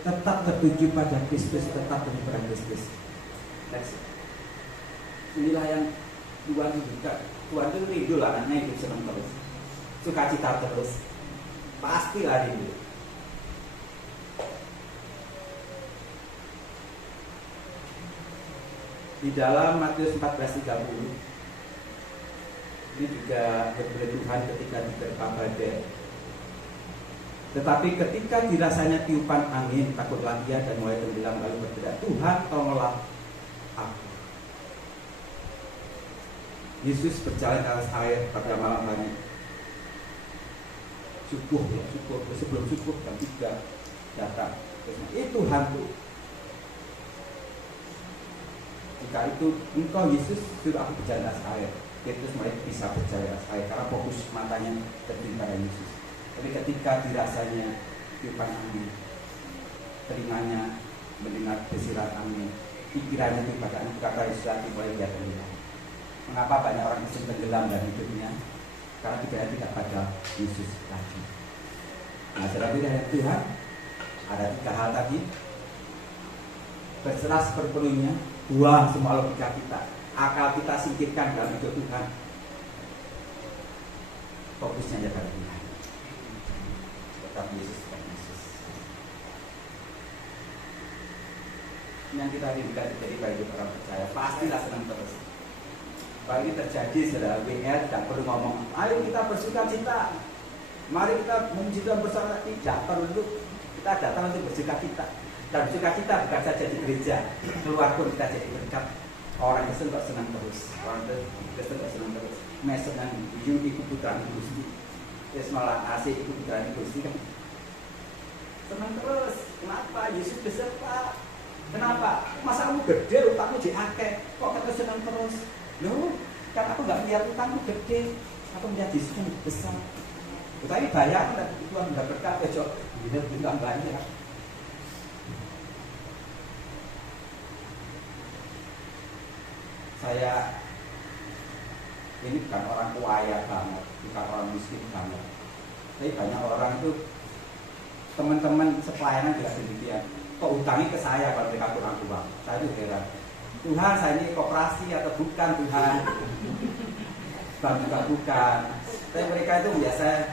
Tetap tertuju pada Kristus, tetap tertuju pada Kristus. Next. Inilah yang Tuhan juga. Tuhan itu rindu lah anaknya hidup senang terus, sukacita terus, pastilah rindu. Di dalam Matius 14:30 ini juga berbeda Tuhan ketika diterpa badai. Tetapi ketika dirasanya tiupan angin, takutlah ia dan mulai tenggelam lalu berteriak, Tuhan tolonglah aku. Yesus berjalan ke atas air pada malam hari. Subuh, sebelum subuh jam 3 datang. Itu hantu. Jika itu engkau Yesus suruh aku berjalan ke atas air, Petrus mulai bisa berjalan ke atas air karena fokus matanya tertuju pada Yesus. Tapi ketika dirasanya tiupan angin, telinganya mendengar desiran angin, pikirannya itu pada angin, kata Yesus lagi mulai dia tenggelam. Mengapa banyak orang Kristen tenggelam dalam hidupnya? Karena tidak pada Yesus lagi. Nah, saudara dari Tuhan, ada 3 hal tadi. Berserah sepenuhnya, buang semua logika kita, akal kita singkirkan dalam hidup Tuhan. Fokusnya aja pada Tuhan. Tetap Yesus, tetap Yesus. Yang kita rindukan terjadi bagi orang percaya, pastilah senang terus. Kalau ini terjadi, saudara WR tidak perlu ngomong, ayo kita bersuka cita, mari kita memuji Tuhan bersama. Tidak perlu, kita datang untuk bersuka cita. Dan bersuka cita bukan saja di gereja, keluar pun kita jadi berkat. Orang Kristen kok senang terus, orang Kristen kok senang terus. Mes senang, ikut putraan Gusti. Terus malah asik ikut putraan Gusti kan. Senang terus. Kenapa? Yesus beserta. Kenapa? Masa kamu gede, utangmu jadi akeh, kok kata senang terus? Loh, kan aku nggak lihat utangmu gede, aku melihat Yesus yang besar. Tapi bayar, Tuhan nggak berkat, besok lihat bintang banyak. Saya ini bukan orang kaya banget, bukan orang miskin banget. Tapi banyak orang itu, teman-teman sepelayanan juga demikian. Kok utangnya ke saya kalau mereka kurang uang? Saya itu heran. Tuhan, saya ini koperasi atau bukan Tuhan? Bank juga bukan. Tapi mereka itu biasa,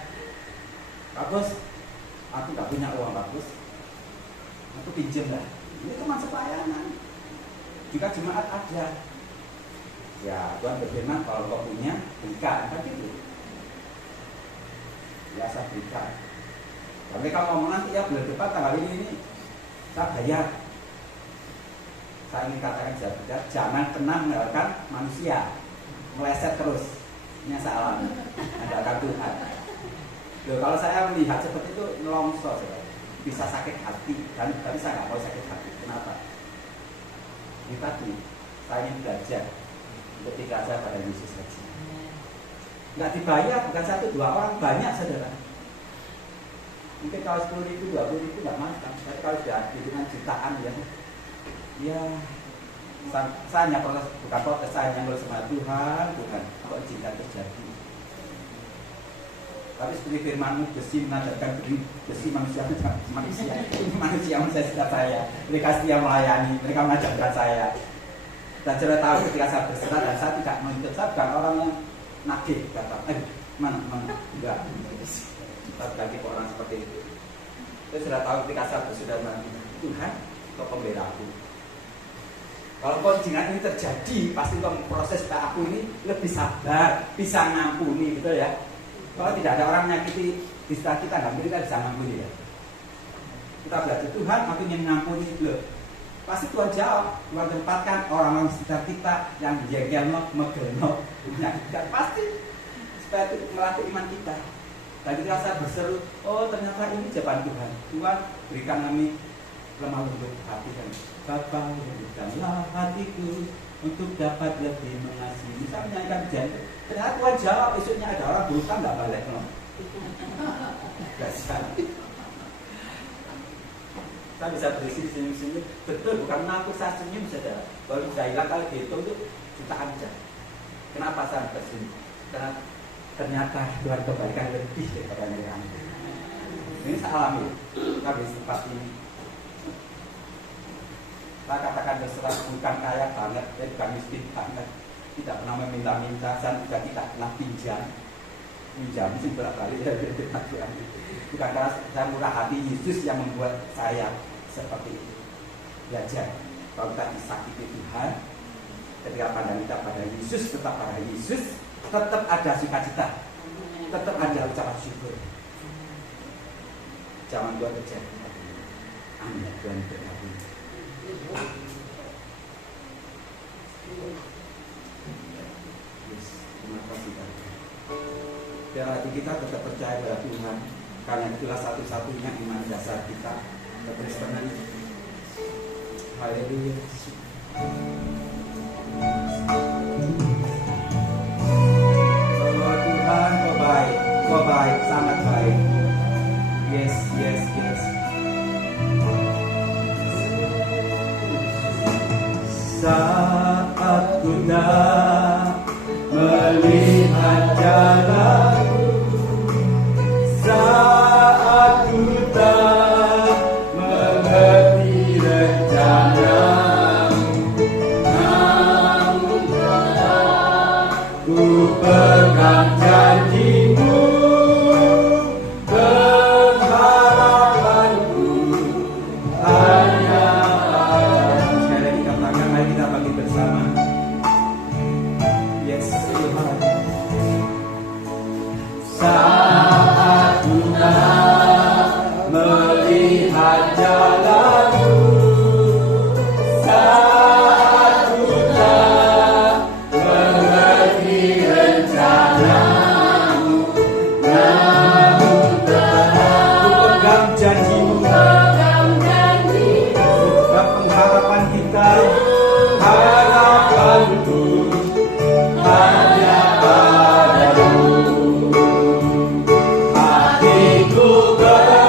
Pak Bos, aku nggak punya uang, Pak Bos. Aku pinjam lah. Ini teman sepelayanan. Jika jemaat ada, ya Tuhan berfirman kalau kau punya, berikan, kan gitu. Biasa berikan. Dan mereka ngomong nanti ya bulan depan tanggal ini saya bayar. Saya ingin katakan saja, jangan pernah mengandalkan manusia, meleset terus. Ini salah, andalkan Tuhan. Loh, kalau saya melihat seperti itu nelongso, bisa sakit hati, dan tapi saya nggak mau sakit hati. Kenapa? Ini tadi saya ingin belajar ketika saya pada Yesus saja. Nggak dibayar, bukan 1-2 orang, banyak saudara. Mungkin kalau 10.000, 20.000 nggak makan. Tapi kalau sudah hitungan jutaan ya saya hanya protes, bukan protes, saya hanya ngurus sama Tuhan, kok izinkan terjadi. Tapi seperti firman-Mu, besi menadarkan besi manusia setiap saya. Mereka setia melayani, mereka mengajarkan saya. Dan saya tahu ketika saya berserah dan saya tidak menuntut, saya bukan orang yang nagih, kata, mana, enggak. Tapi lagi orang seperti itu. Saya sudah tahu ketika saya bersudah nanti, Tuhan, kau pembela aku. Kalau konjingan ini terjadi, pasti kau proses aku ini lebih sabar, bisa ngampuni, betul ya? Kalau tidak ada orang menyakiti di sekitar kita, nggak mungkin kita bisa ngampuni ya. Kita belajar Tuhan, aku ingin ngampuni loh. Pasti Tuhan jawab, Tuhan tempatkan orang-orang sekitar kita yang jengkel, megeno, menyakitkan. Pasti supaya itu melatih iman kita. Dan ketika saya berseru, oh ternyata ini jawaban Tuhan. Tuhan berikan kami lemah lembut hati kan. Bapa lembutkanlah hatiku untuk dapat lebih mengasihi. Saya menyanyikan janji. Ternyata Tuhan jawab, esoknya ada orang berutang nggak balik loh. Biasa. Saya bisa berisi senyum-senyum. Betul, bukan mengaku saya senyum saja. Baru saya hilang kali dihitung itu jutaan aja. Kenapa saya tersenyum? Karena ternyata Tuhan kembalikan lebih daripada yang ini saya alami. Kami sempat ini. Saya katakan berserah, bukan kaya banget, bukan miskin banget, tidak pernah meminta-minta, saya juga tidak pernah pinjam sih berapa-kali dari Tuhan. Bukan karena saya murah hati, Yesus yang membuat saya seperti itu. Belajar kalau kita disakiti Tuhan, ketika pandang kita pada Yesus, tetap pada Yesus, tetap ada sukacita, tetap ada ucapan syukur. Jangan Tuhan terjadi. Amin. Tuhan berkati. Terima kasih Tuhan. Biar hati kita tetap percaya pada Tuhan, karena itulah satu-satunya iman dasar kita kekristenan. Haleluya. Oh Tuhan, kau baik, sangat baik. Yes. Saat ku tak janji-Mu, sebab pengharapan kita, harapanku hanya padamu. Hatiku percaya,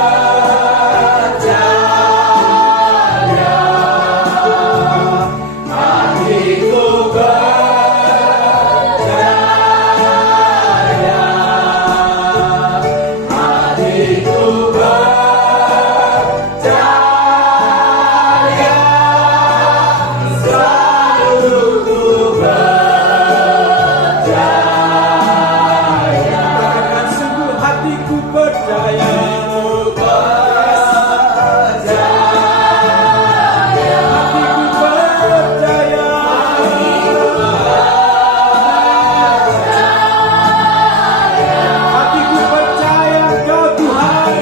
hatiku percaya, hatiku percaya, selalu ku percaya. Katakan sungguh hatiku percaya, hatiku percaya, hatiku percaya Kau Tuhan,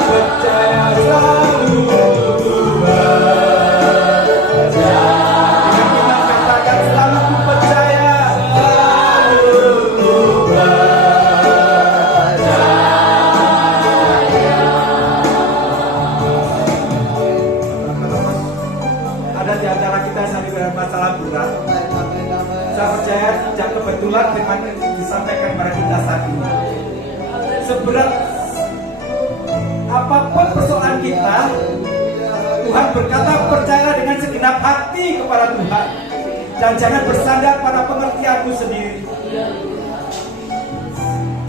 percaya selalu ku percaya. Dengan iman katakan selalu ku percaya, selalu ku percaya. Ada di antara kita yang sedang bermasalah berat. Saya percaya tidak kebetulan firman yang disampaikan kepada kita saat ini. Seberat apapun persoalan kita, Tuhan berkata percayalah dengan segenap hati kepada Tuhan, dan jangan bersandar pada pengertianmu sendiri.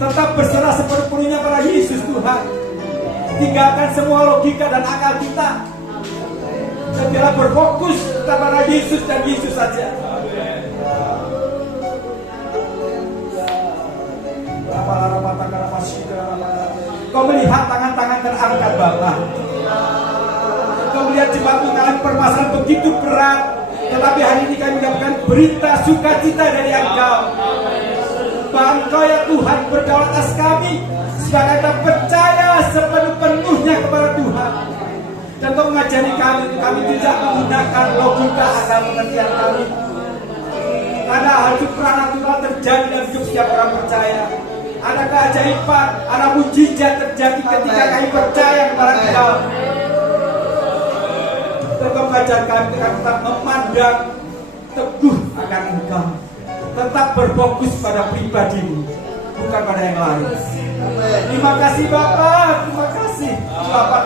Tetap berserah sepenuhnya pada Yesus Tuhan. Tinggalkan semua logika dan akal kita. Setiap berfokus kepada Yesus dan Yesus saja. Kau melihat tangan-tangan terangkat Bapa. Kau melihat jemaat mengalami permasalahan begitu berat, tetapi hari ini kami mendapatkan berita sukacita dari Engkau. Bahwa Engkau ya Tuhan berdaulat atas kami, sebagai kita percaya sepenuh-penuhnya kepada Tuhan. Dan Kau mengajari kami tidak menggunakan logika akal pengertian kami. Karena hal supranatural terjadi dalam hidup setiap orang percaya. Ada keajaiban, ada mujizat terjadi ketika kami percaya kepada Engkau. Engkau mengajar kami tetap memandang teguh akan Engkau, tetap berfokus pada pribadi-Mu, bukan pada yang lain. Terima kasih Bapa, terima kasih Bapa.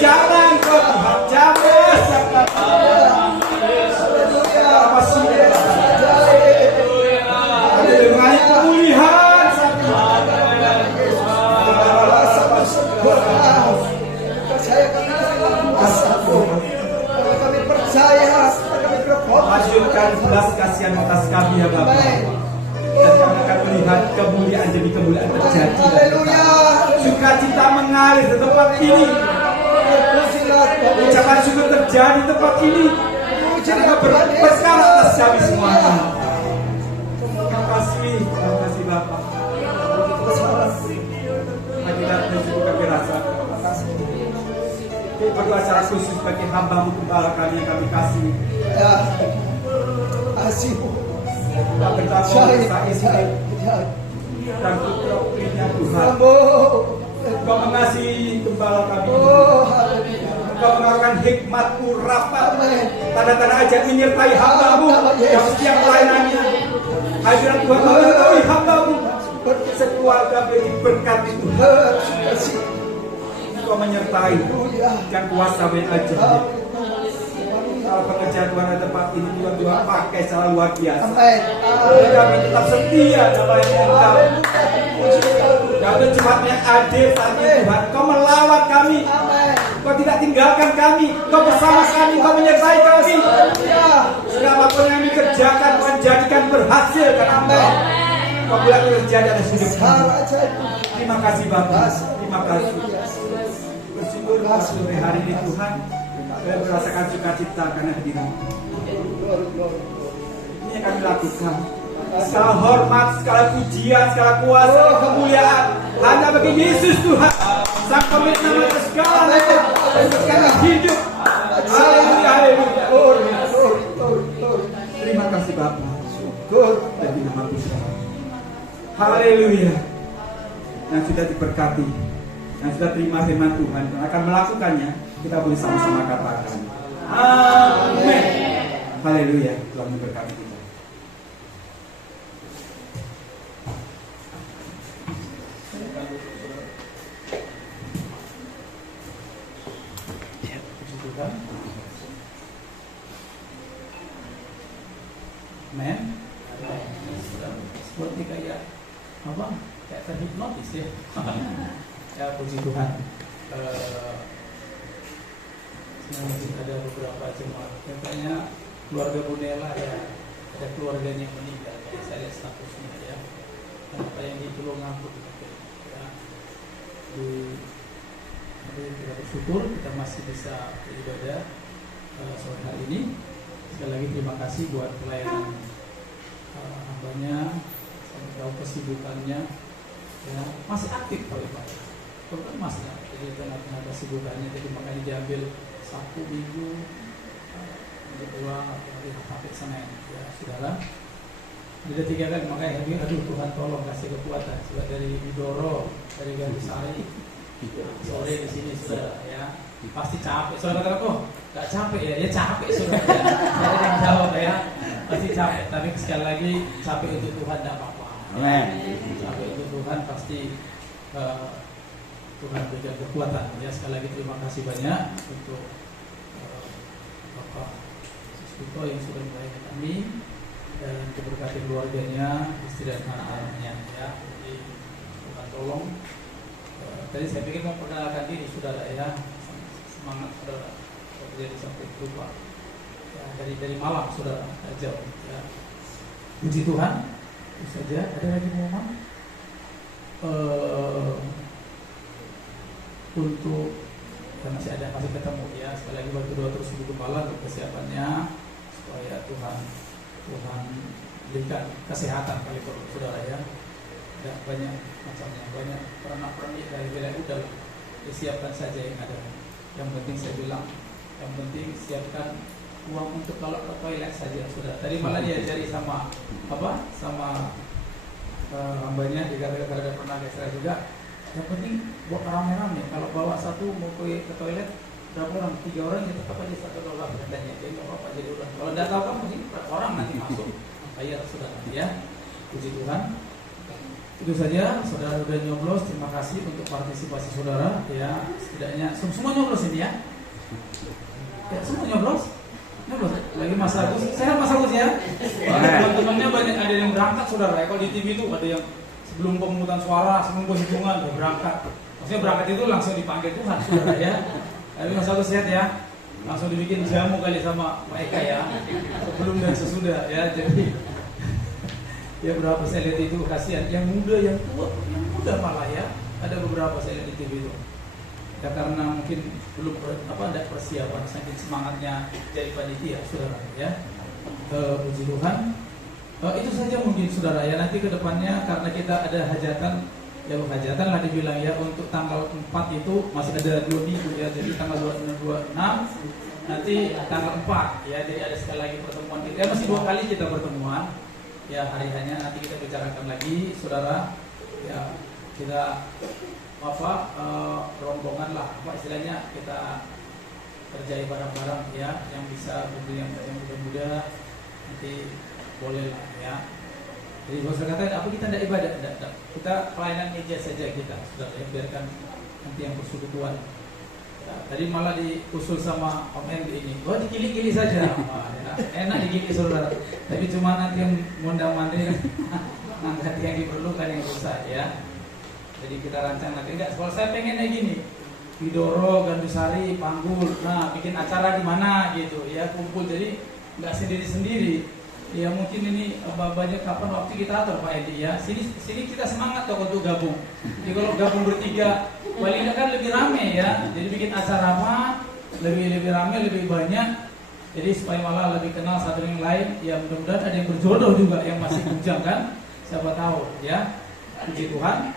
Jangan Kau Tuhan, jangan siapkan. Dengan pemulihan Kami percaya, kami berfokus. hancurkan belas kasihan atas kami ya Bapa. Dan kami akan melihat kemuliaan demi kemuliaan terjadi. Haleluya. Sukacita mengalir di tempat ini. Ucapan syukur terjadi di tempat ini. Karena berkat atas kami semuanya. Terima kasih Bapak. Bagi datang syukur kami rasa. Kita berdoa secara khusus bagi hamba-Mu Gembala kami yang kami kasih. Ya, kasih-Mu. Tak betapa besar dan putra-putrinya Tuhan. Engkau mengasihi Gembala kami. Engkau mengarahkan hikmat-Mu rapat. Tanda-tanda ajaib menyertai hamba-Mu yang setiap pelayanannya. Hadirat Tuhan menyertai hamba-Mu. Sekeluarga beri berkat itu. Engkau menyertai dan kuasa ajaib. Kalau pengerjaan Tuhan di tempat ini Tuhan pakai secara luar biasa. Kami tetap setia melayani Engkau. Kau jemaat yang adil saat ini Tuhan. Kau melawat kami. Kau tidak tinggalkan kami. Kau bersama kami. Kau menyertai kami. Segapapun yang kami kerjakan, Tuhan jadikan berhasil karena Engkau. Kau boleh terjadi atas hidup kami. Terima kasih Bapak. Terima kasih. Bersyukur sore hari ini Tuhan. Kami merasakan sukacita karena hadirat. Ini yang kami lakukan. Segala hormat, segala pujian, segala kuasa, kemuliaan Hanya bagi Yesus Tuhan, Sang pemilik nama atas segala nama dan segala hidup. Haleluya, haleluya. Terima kasih Bapa. Syukur bagi nama Tuhan. Haleluya. Yang sudah diberkati, yang sudah terima firman Tuhan dan akan melakukannya, kita boleh sama-sama katakan amin. Haleluya. Tuhan memberkati kita. Men, seperti kayak apa? Kayak terhipnotis ya. Ya puji Tuhan. Masih ada beberapa jemaat. Katanya keluarga Bunela ya, ada keluarganya yang meninggal. Ya, saya lihat statusnya ya. Dan apa yang di Tulungagung ya. Kita bersyukur kita masih bisa beribadah sore hari ini. Sekali lagi terima kasih buat pelayanan hambanya, saya tahu kesibukannya ya, masih aktif kalau kan masih jadi tengah-tengah kesibukannya, jadi makanya diambil Sabtu Minggu untuk pulang atau hari sampai Senin ya saudara. Jadi tiga kali makanya aduh Tuhan tolong kasih kekuatan sudah dari Widoro, dari Gandusari sore di sini saudara ya. Pasti capek, saudara kata kok gak capek ya, ya capek saudara ya. Saya yang jawab ya, pasti capek. Tapi sekali lagi capek untuk Tuhan tidak apa-apa. Capek untuk Tuhan pasti Tuhan berikan kekuatan. Ya sekali lagi terima kasih banyak untuk Bapak Susko yang sudah melayani kami dan keberkatan keluarganya, istri dan anak-anaknya ya. Jadi Tuhan tolong. Tadi saya pikir mau perkenalkan diri saudara ya. Semangat saudara, terjadi sampai lupa ya, dari malam saudara jauh ya. Puji Tuhan. Itu saja. Ada lagi momen untuk masih ketemu ya. Sekali lagi bantu doa terus ibu kepala untuk kesiapannya supaya Tuhan berikan kesehatan kali perlu saudara ya. Ada banyak macamnya, banyak pernak-pernik dari wilayah udah disiapkan saja yang ada. Yang penting saya bilang, yang penting siapkan uang untuk kalau ke toilet saja sudah. Tadi malah diajari sama hambanya di gara-gara pernah saya juga. Yang penting buat rame-rame. Kalau bawa satu mau ke toilet berapa orang? 3 orang ya tetap aja $1 katanya. Jadi nggak apa-apa jadi udah. Kalau tidak tahu kamu sih berapa orang nanti masuk. Bayar sudah ya. Puji Tuhan. Itu saja, saudara sudah nyoblos. Terima kasih untuk partisipasi saudara. Ya, setidaknya semua nyoblos ini ya. Ya, semua nyoblos. Lagi Mas Agus, sehat Mas Agus ya. Teman-temannya banyak ada yang berangkat saudara. Kalau di TV itu ada yang sebelum pemungutan suara, sebelum penghitungan udah berangkat. Maksudnya berangkat itu langsung dipanggil Tuhan saudara ya. Tapi Mas Agus sehat ya. Langsung dibikin jamu kali sama Pak Eka ya. Sebelum dan sesudah ya. Jadi ya berapa saya lihat itu kasihan yang muda yang tua yang muda malah ya ada beberapa saya lihat di TV itu ya karena mungkin belum ada persiapan saking semangatnya jadi panitia saudara ya. Puji Tuhan. Itu saja mungkin saudara ya, nanti ke depannya karena kita ada hajatan ya, hajatan lah dibilang ya, untuk tanggal 4 itu masih ada 2 minggu ya, jadi tanggal 26 nanti tanggal 4 ya, jadi ada sekali lagi pertemuan kita ya, masih 2 kali kita pertemuan ya, hari-harinya nanti kita bicarakan lagi saudara ya, kita rombongan lah istilahnya, kita kerjai barang-barang ya, yang bisa yang muda-muda nanti boleh lah ya. Jadi kalau saya katakan apa kita tidak ibadah, tidak. Kita pelayanan meja saja kita sudah ya, biarkan nanti yang persekutuan ya, tadi malah diusul sama Om Endi ini, digili-gili saja ya, enak digili saudara, tapi cuma nanti yang mondang-mandir ngangkat yang diperlukan yang susah ya. Jadi kita rancang nanti enggak, kalau saya pengennya gini, Widoro, Gandusari, Panggul, nah bikin acara di mana gitu ya, kumpul, jadi nggak sendiri-sendiri ya. Mungkin ini banyak kapan waktu kita atur Pak Edi ya, sini kita semangat toh untuk gabung. Jadi kalau gabung bertiga paling kan lebih rame ya, jadi bikin acara apa lebih rame, lebih banyak, jadi supaya malah lebih kenal satu yang lain ya. Mudah-mudahan ada yang berjodoh juga yang masih bujang kan, siapa tahu ya. Puji Tuhan.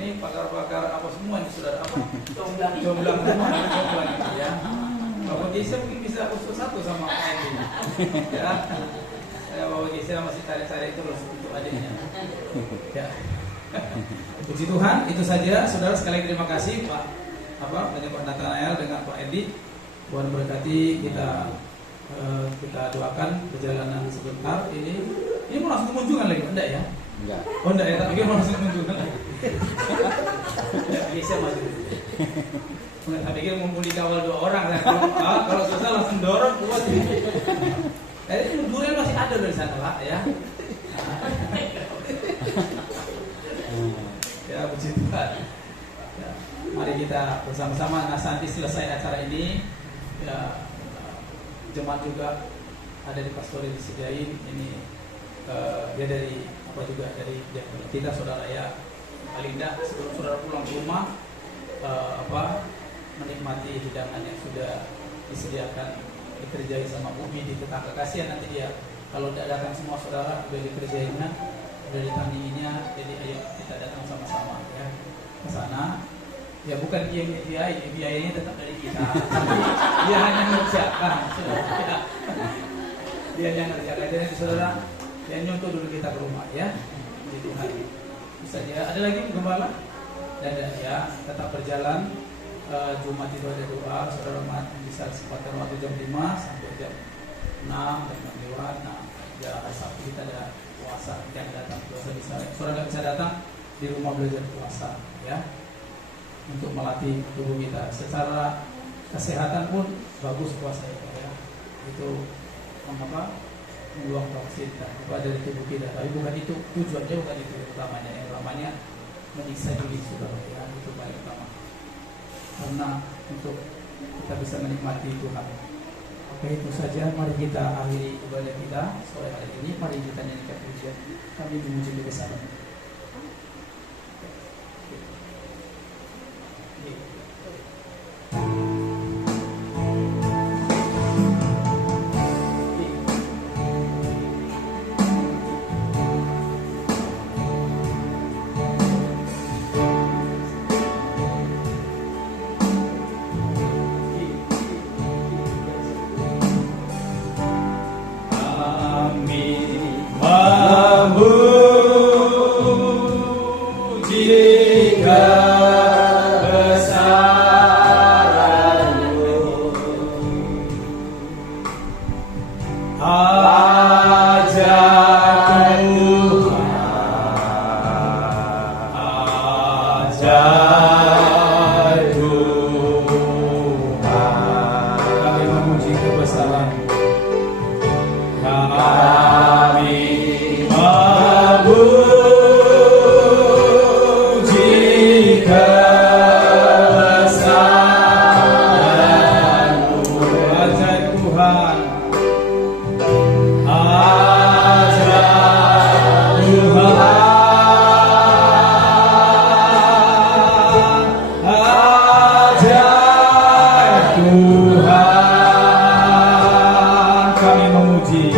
ini pakar-pakar apa semua ini saudara apa? Comblang semua, comblang ya. Bapak Gisa mungkin bisa usul satu sama Andy. Ya, Bapak Gisa masih cari-cari terus untuk adiknya. Ya. Puji Tuhan, itu saja saudara sekali terima kasih Pak Pak Nathanael dengan Pak Andy. Tuhan berkati kita. Kita doakan perjalanan sebentar ini mau langsung kunjungan lagi, enggak ya? Enggak. Oh enggak ya, tapi mau langsung kunjungan lagi. Bisa masuk. Saya pikir mau dikawal 2 orang, kalau susah langsung dorong kuat. Ini durian masih ada dari sana Pak ya. Ya puji Tuhan. Ya, mari kita bersama-sama nanti selesai acara ini ya. Jemaat juga ada di pastoral disediain ini dia dari kita saudara ya Alinda sebelum saudara pulang ke rumah menikmati hidangan yang sudah disediakan dikerjain sama Bumi di tetangga. Kasihan nanti dia kalau tidak datang semua saudara udah dikerjainnya udah ditandinginya, jadi ayo kita datang sama-sama ya ke sana. Ya bukan dia biayanya tetap dari kita, tapi dia hanya mengerjakan, dia hanya mengerjakan. Jadi saudara, dia nyontoh dulu kita ke rumah ya, di Tuhan. Bisa dia. Ada lagi gembala? Dan ya tetap berjalan. Jumat itu ada doa, saudara bisa sempatkan waktu jam 5 sampai jam 6 dan lewat. Nah, ya hari Sabtu kita ada puasa yang datang puasa bisa. Saudara bisa datang di rumah belajar puasa ya. Untuk melatih tubuh kita secara kesehatan pun bagus puasa ya. Itu membuang toksin dari tubuh kita. Tapi bukan itu tujuannya, bukan itu utamanya. Yang utamanya menyiksa diri saudara ya, itu paling utama. Karena untuk kita bisa menikmati Tuhan. Oke, itu saja. Mari kita akhiri ibadah kita sore hari ini. Mari kita nyanyikan pujian. Kami memuji bersama. Kami memuji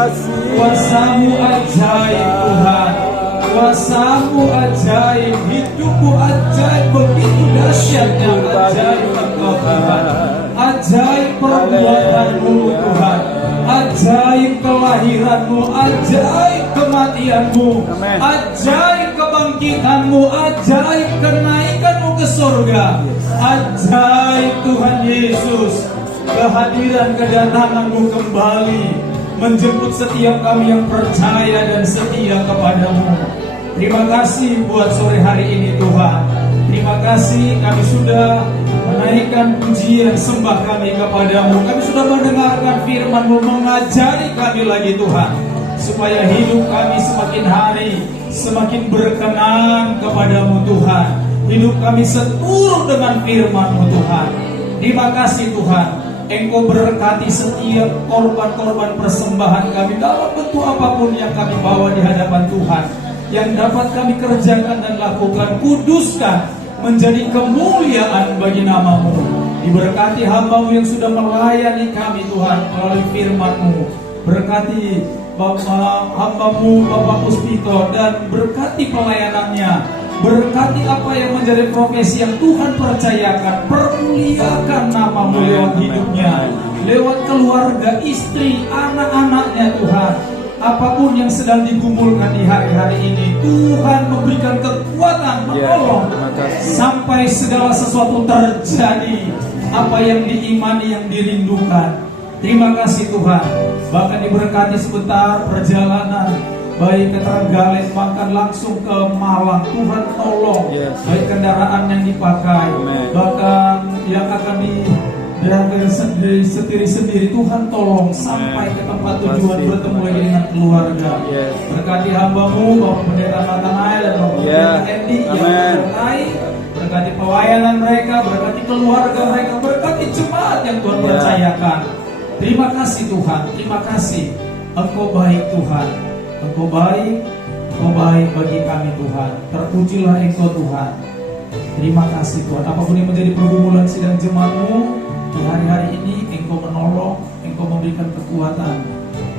kasih. Kuasamu ajaib Tuhan, kuasamu ajaib, hidupmu ajaib, begitu dahsyatnya ajaib Engkau Tuhan. Ajaib perbuatanmu Tuhan, ajaib kelahiranmu, ajaib kematianmu, Amen. ajaib kebangkitanmu, ajaib kenaikanmu ke surga. Ajaib Tuhan Yesus, kehadiran kedatanganmu kembali menjemput setiap kami yang percaya dan setia kepadamu. Terima kasih buat sore hari ini Tuhan. Terima kasih kami sudah menaikkan pujian sembah kami kepadamu. Kami sudah mendengarkan firman-Mu, mengajari kami lagi Tuhan, supaya hidup kami semakin hari semakin berkenan kepadamu Tuhan. Hidup kami seturut dengan firman-Mu Tuhan. Terima kasih Tuhan, Engkau berkati setiap korban-korban persembahan kami dalam bentuk apapun yang kami bawa di hadapan Tuhan, yang dapat kami kerjakan dan lakukan. Kuduskan menjadi kemuliaan bagi nama-Mu. Diberkati hamba-Mu yang sudah melayani kami Tuhan melalui firman-Mu. Berkati hamba-Mu Bapak Puspito dan berkati pelayanannya. Berkati apa yang menjadi profesi yang Tuhan percayakan. Permuliakan nama-Mu lewat hidupnya, lewat keluarga, istri, anak-anaknya Tuhan. Apapun yang sedang digumulkan di hari-hari ini, Tuhan memberikan kekuatan, menolong sampai segala sesuatu terjadi apa yang diimani, yang dirindukan. Terima kasih Tuhan. Bahkan diberkati sebentar perjalanan, baik ke Trenggalek bahkan langsung ke Malang, Tuhan tolong. Baik kendaraan yang dipakai, bahkan yang akan setir sendiri, Tuhan tolong sampai ke tempat tujuan, bertemu lagi dengan keluarga. Berkati hamba-Mu Bapak Pendeta Nathanael dan Bapak Pendeta Endi yang menyertai. Berkati pelayanan mereka, berkati keluarga mereka, berkati jemaat yang Tuhan percayakan. Terima kasih Tuhan, terima kasih. Engkau baik Tuhan, Engkau baik, Engkau baik bagi kami Tuhan. Terpujilah Engkau Tuhan. Terima kasih Tuhan. Apapun yang menjadi pergumulan sidang jemaat-Mu di hari-hari ini, Engkau menolong, Engkau memberikan kekuatan,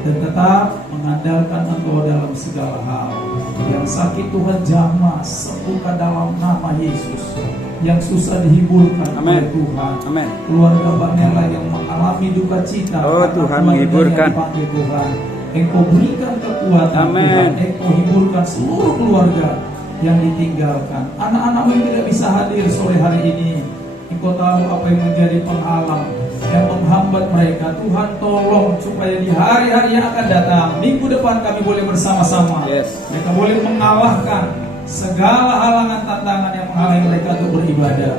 dan tetap mengandalkan Engkau dalam segala hal. Yang sakit Tuhan jamah, sembuhkan dalam nama Yesus. Yang susah dihiburkan oleh Tuhan. Amin. Keluarga Mbak Nela yang mengalami duka cita, Tuhan menghiburkan. Tuhan, Engkau berikan kekuatan. Tuhan, Engkau hiburkan seluruh keluarga yang ditinggalkan. Anak-anak-Mu yang tidak bisa hadir sore hari ini, Engkau tahu apa yang menjadi penghalang, yang menghambat mereka. Tuhan tolong supaya di hari-hari yang akan datang, minggu depan kami boleh bersama-sama. Mereka boleh mengalahkan segala halangan, tantangan yang menghalangi mereka untuk beribadah.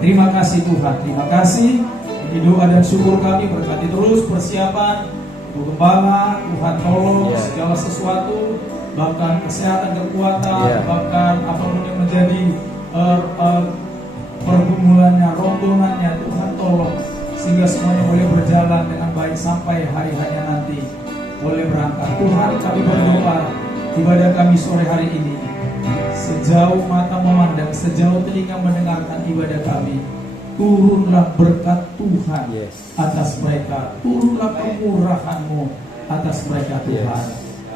Terima kasih Tuhan, terima kasih. Ini doa dan syukur kami, berkati terus persiapan untuk gembala. Tuhan tolong segala sesuatu, bahkan kesehatan, kekuatan, bahkan apapun yang menjadi pergumulannya, rombongannya, Tuhan tolong sehingga semuanya boleh berjalan dengan baik sampai hari-harinya nanti boleh berangkat. Tuhan, kami berdoa ibadah kami sore hari ini, sejauh mata memandang, sejauh telinga mendengarkan ibadah kami, turunlah berkat Tuhan atas mereka, turunlah kemurahan-Mu atas mereka Tuhan.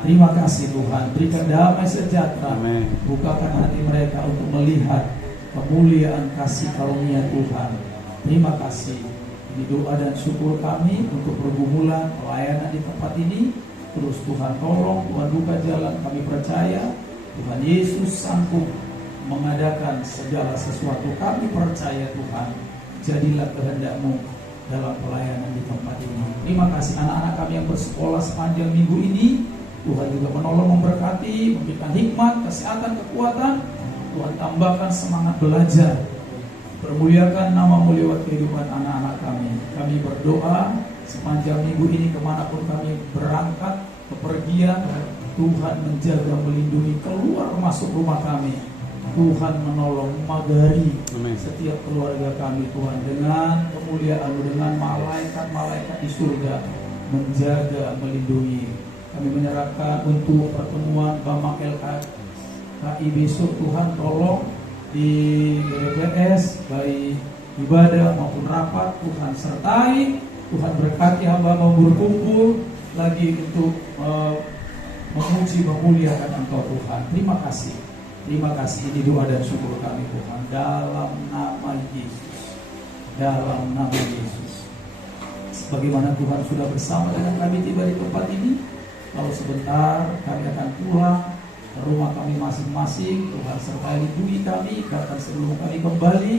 Terima kasih Tuhan, berikan damai sejahtera, bukakan hati mereka untuk melihat kemuliaan kasih karunia Tuhan. Terima kasih. Ini doa dan syukur kami untuk pergumulan pelayanan di tempat ini. Terus Tuhan tolong, Tuhan buka jalan. Kami percaya Tuhan Yesus sanggup mengadakan segala sesuatu. Kami percaya Tuhan, jadilah kehendak-Mu dalam pelayanan di tempat ini. Terima kasih anak-anak kami yang bersekolah sepanjang minggu ini. Tuhan juga menolong, memberkati, memberikan hikmat, kesehatan, kekuatan. Tuhan tambahkan semangat belajar. Permuliakan nama-Mu lewat kehidupan anak-anak kami. Kami berdoa sepanjang minggu ini kemanapun kami berangkat, bepergian, Tuhan menjaga, melindungi, keluar masuk rumah kami. Tuhan menolong, magari setiap keluarga kami Tuhan, dengan kemuliaan-Mu, dengan malaikat-malaikat di surga menjaga, melindungi. Kami menyerahkan untuk pertemuan Bamak LKI besok. Tuhan tolong di BPS, baik ibadah maupun rapat, Tuhan sertai. Tuhan berkati hamba-Mu berkumpul lagi untuk memuji, memuliakan Engkau Tuhan. Terima kasih. Terima kasih, ini doa dan syukur kami Tuhan. Dalam nama Yesus. Dalam nama Yesus. Sebagaimana Tuhan sudah bersama dengan kami tiba di tempat ini, kalau sebentar kami akan pulang ke rumah kami masing-masing. Tuhan sertai lindungi kami, bahkan sebelum kami kembali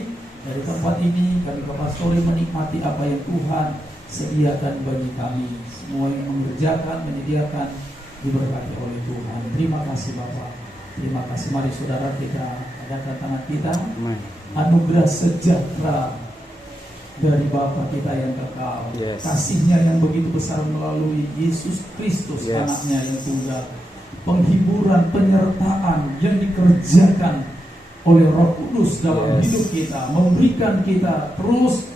dari tempat ini, kami Bapak Sore menikmati apa yang Tuhan sediakan bagi kami. Semua yang mengerjakan, menyediakan, diberkati oleh Tuhan. Terima kasih Bapak. Terima kasih. Mari saudara kita adakan tangan kita. Anugerah sejahtera dari Bapa kita yang kekal, kasihnya yang begitu besar melalui Yesus Kristus, anaknya yang tunggal, penghiburan, penyertaan yang dikerjakan oleh Roh Kudus dalam hidup kita, memberikan kita terus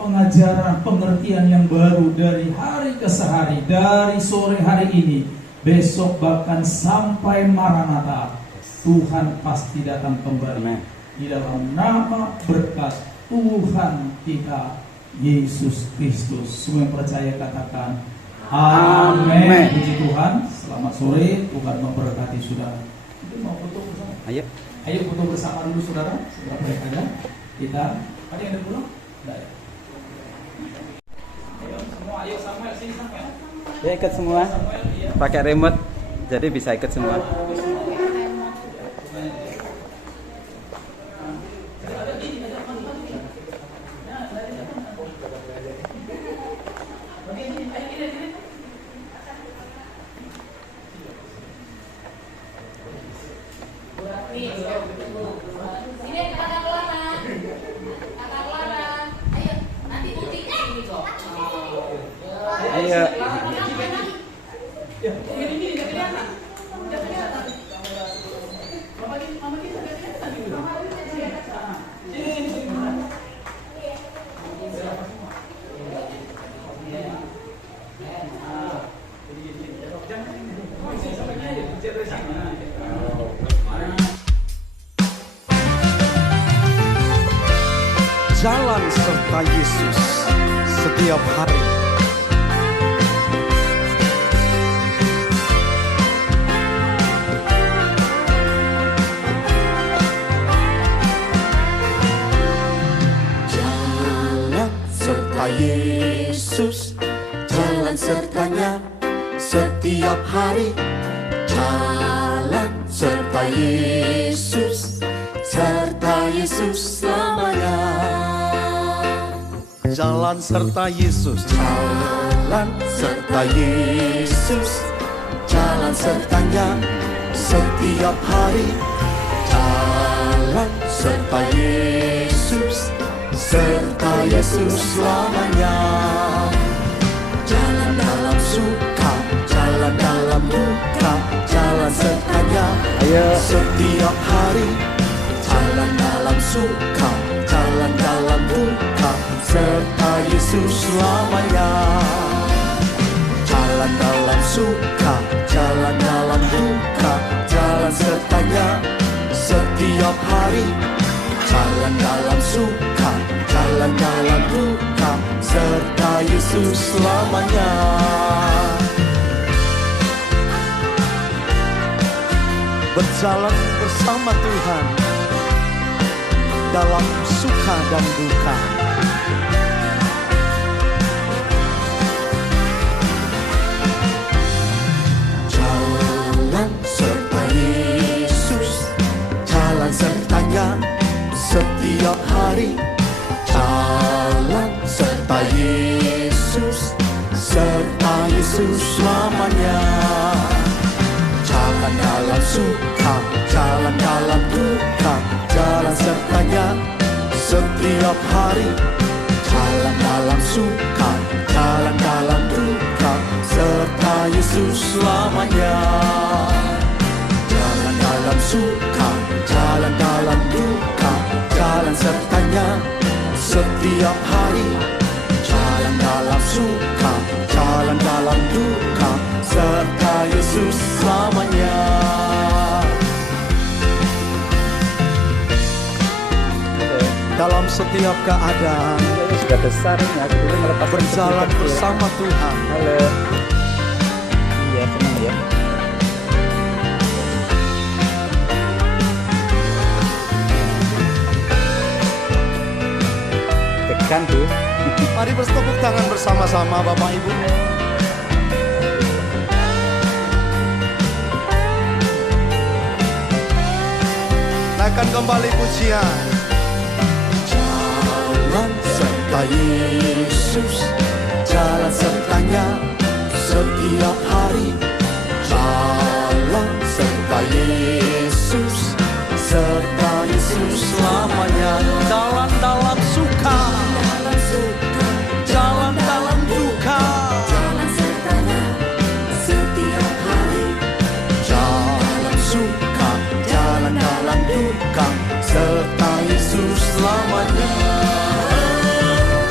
pengajaran, pengertian yang baru dari hari ke hari, dari sore hari ini, besok bahkan sampai Maranatha. Tuhan pasti datang kembali. Di dalam nama berkat Tuhan kita Yesus Kristus. Semua yang percaya katakan amin. Puji Tuhan. Selamat sore. Tuhan memberkati saudara. Kita mau foto bersama. Ayo foto bersama dulu saudara. Setelah break ada. Kita ada yang ada pulang? Tidak ada. Ayo semua. Ayo Samuel sini Samuel. Ya ikut semua. Pakai remote. Jadi bisa ikut semua. Jalan serta Yesus setiap hari. Jalan serta Yesus, jalan sertanya setiap hari. Jalan serta Yesus, serta Yesus selamanya. Jalan serta Yesus, Jalan serta Yesus, jalan sertanya setiap hari. Jalan serta Yesus, serta Yesus selamanya. Jalan dalam suka, jalan dalam duka, jalan sertanya setiap hari. Jalan dalam suka, jalan dalam duka, serta Yesus selamanya. Jalan dalam suka, jalan dalam duka, jalan sertanya setiap hari. Jalan dalam suka, jalan dalam duka, serta Yesus selamanya. berjalan bersama Tuhan dalam suka dan duka. Jalan serta Yesus, jalan sertanya setiap hari. Jalan serta Yesus, serta Yesus selamanya. Jalan dalam suka, jalan dalam duka, jalan sertanya setiap hari. Jalan dalam suka, jalan dalam duka, serta Yesus selamanya. Jalan dalam suka, jalan dalam duka, jalan sertanya setiap hari. Jalan dalam suka, jalan dalam duka, serta Yesus selamanya. dalam setiap keadaan, Sudah besar ini aku dulu melepas berjalan bersama Tuhan. Halo. Iya, senang ya. Tekan tuh. Mari bertepuk tangan bersama-sama Bapak Ibu. Naikkan kembali pujian. Jalan serta Yesus, jalan sertanya setiap hari. Jalan serta Yesus, serta Yesus selamanya. Jalan dalam suka, jalan dalam duka, jalan sertanya setiap hari. Jalan suka, jalan dalam duka, serta Yesus selamanya.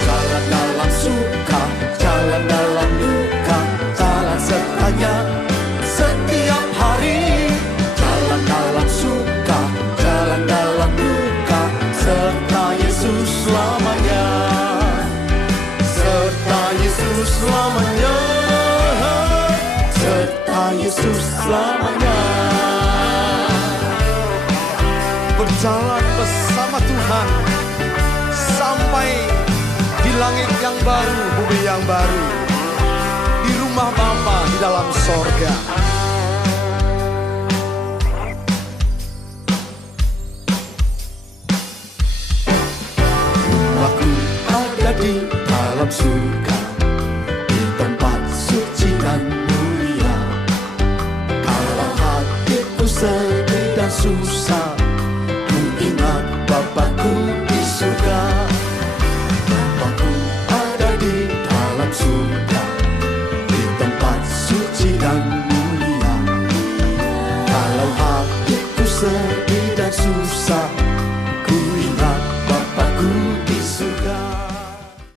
Jalan dalam suka, jalan dalam duka, jalan sertanya setiap hari. Jalan dalam suka, jalan dalam duka, serta Yesus selamanya. Serta Yesus selamanya. Serta Yesus selamanya. Berjalan bersama Tuhan sampai di langit yang baru, bumi yang baru, di rumah Bapa di dalam sorga. Aku ada di dalam surga.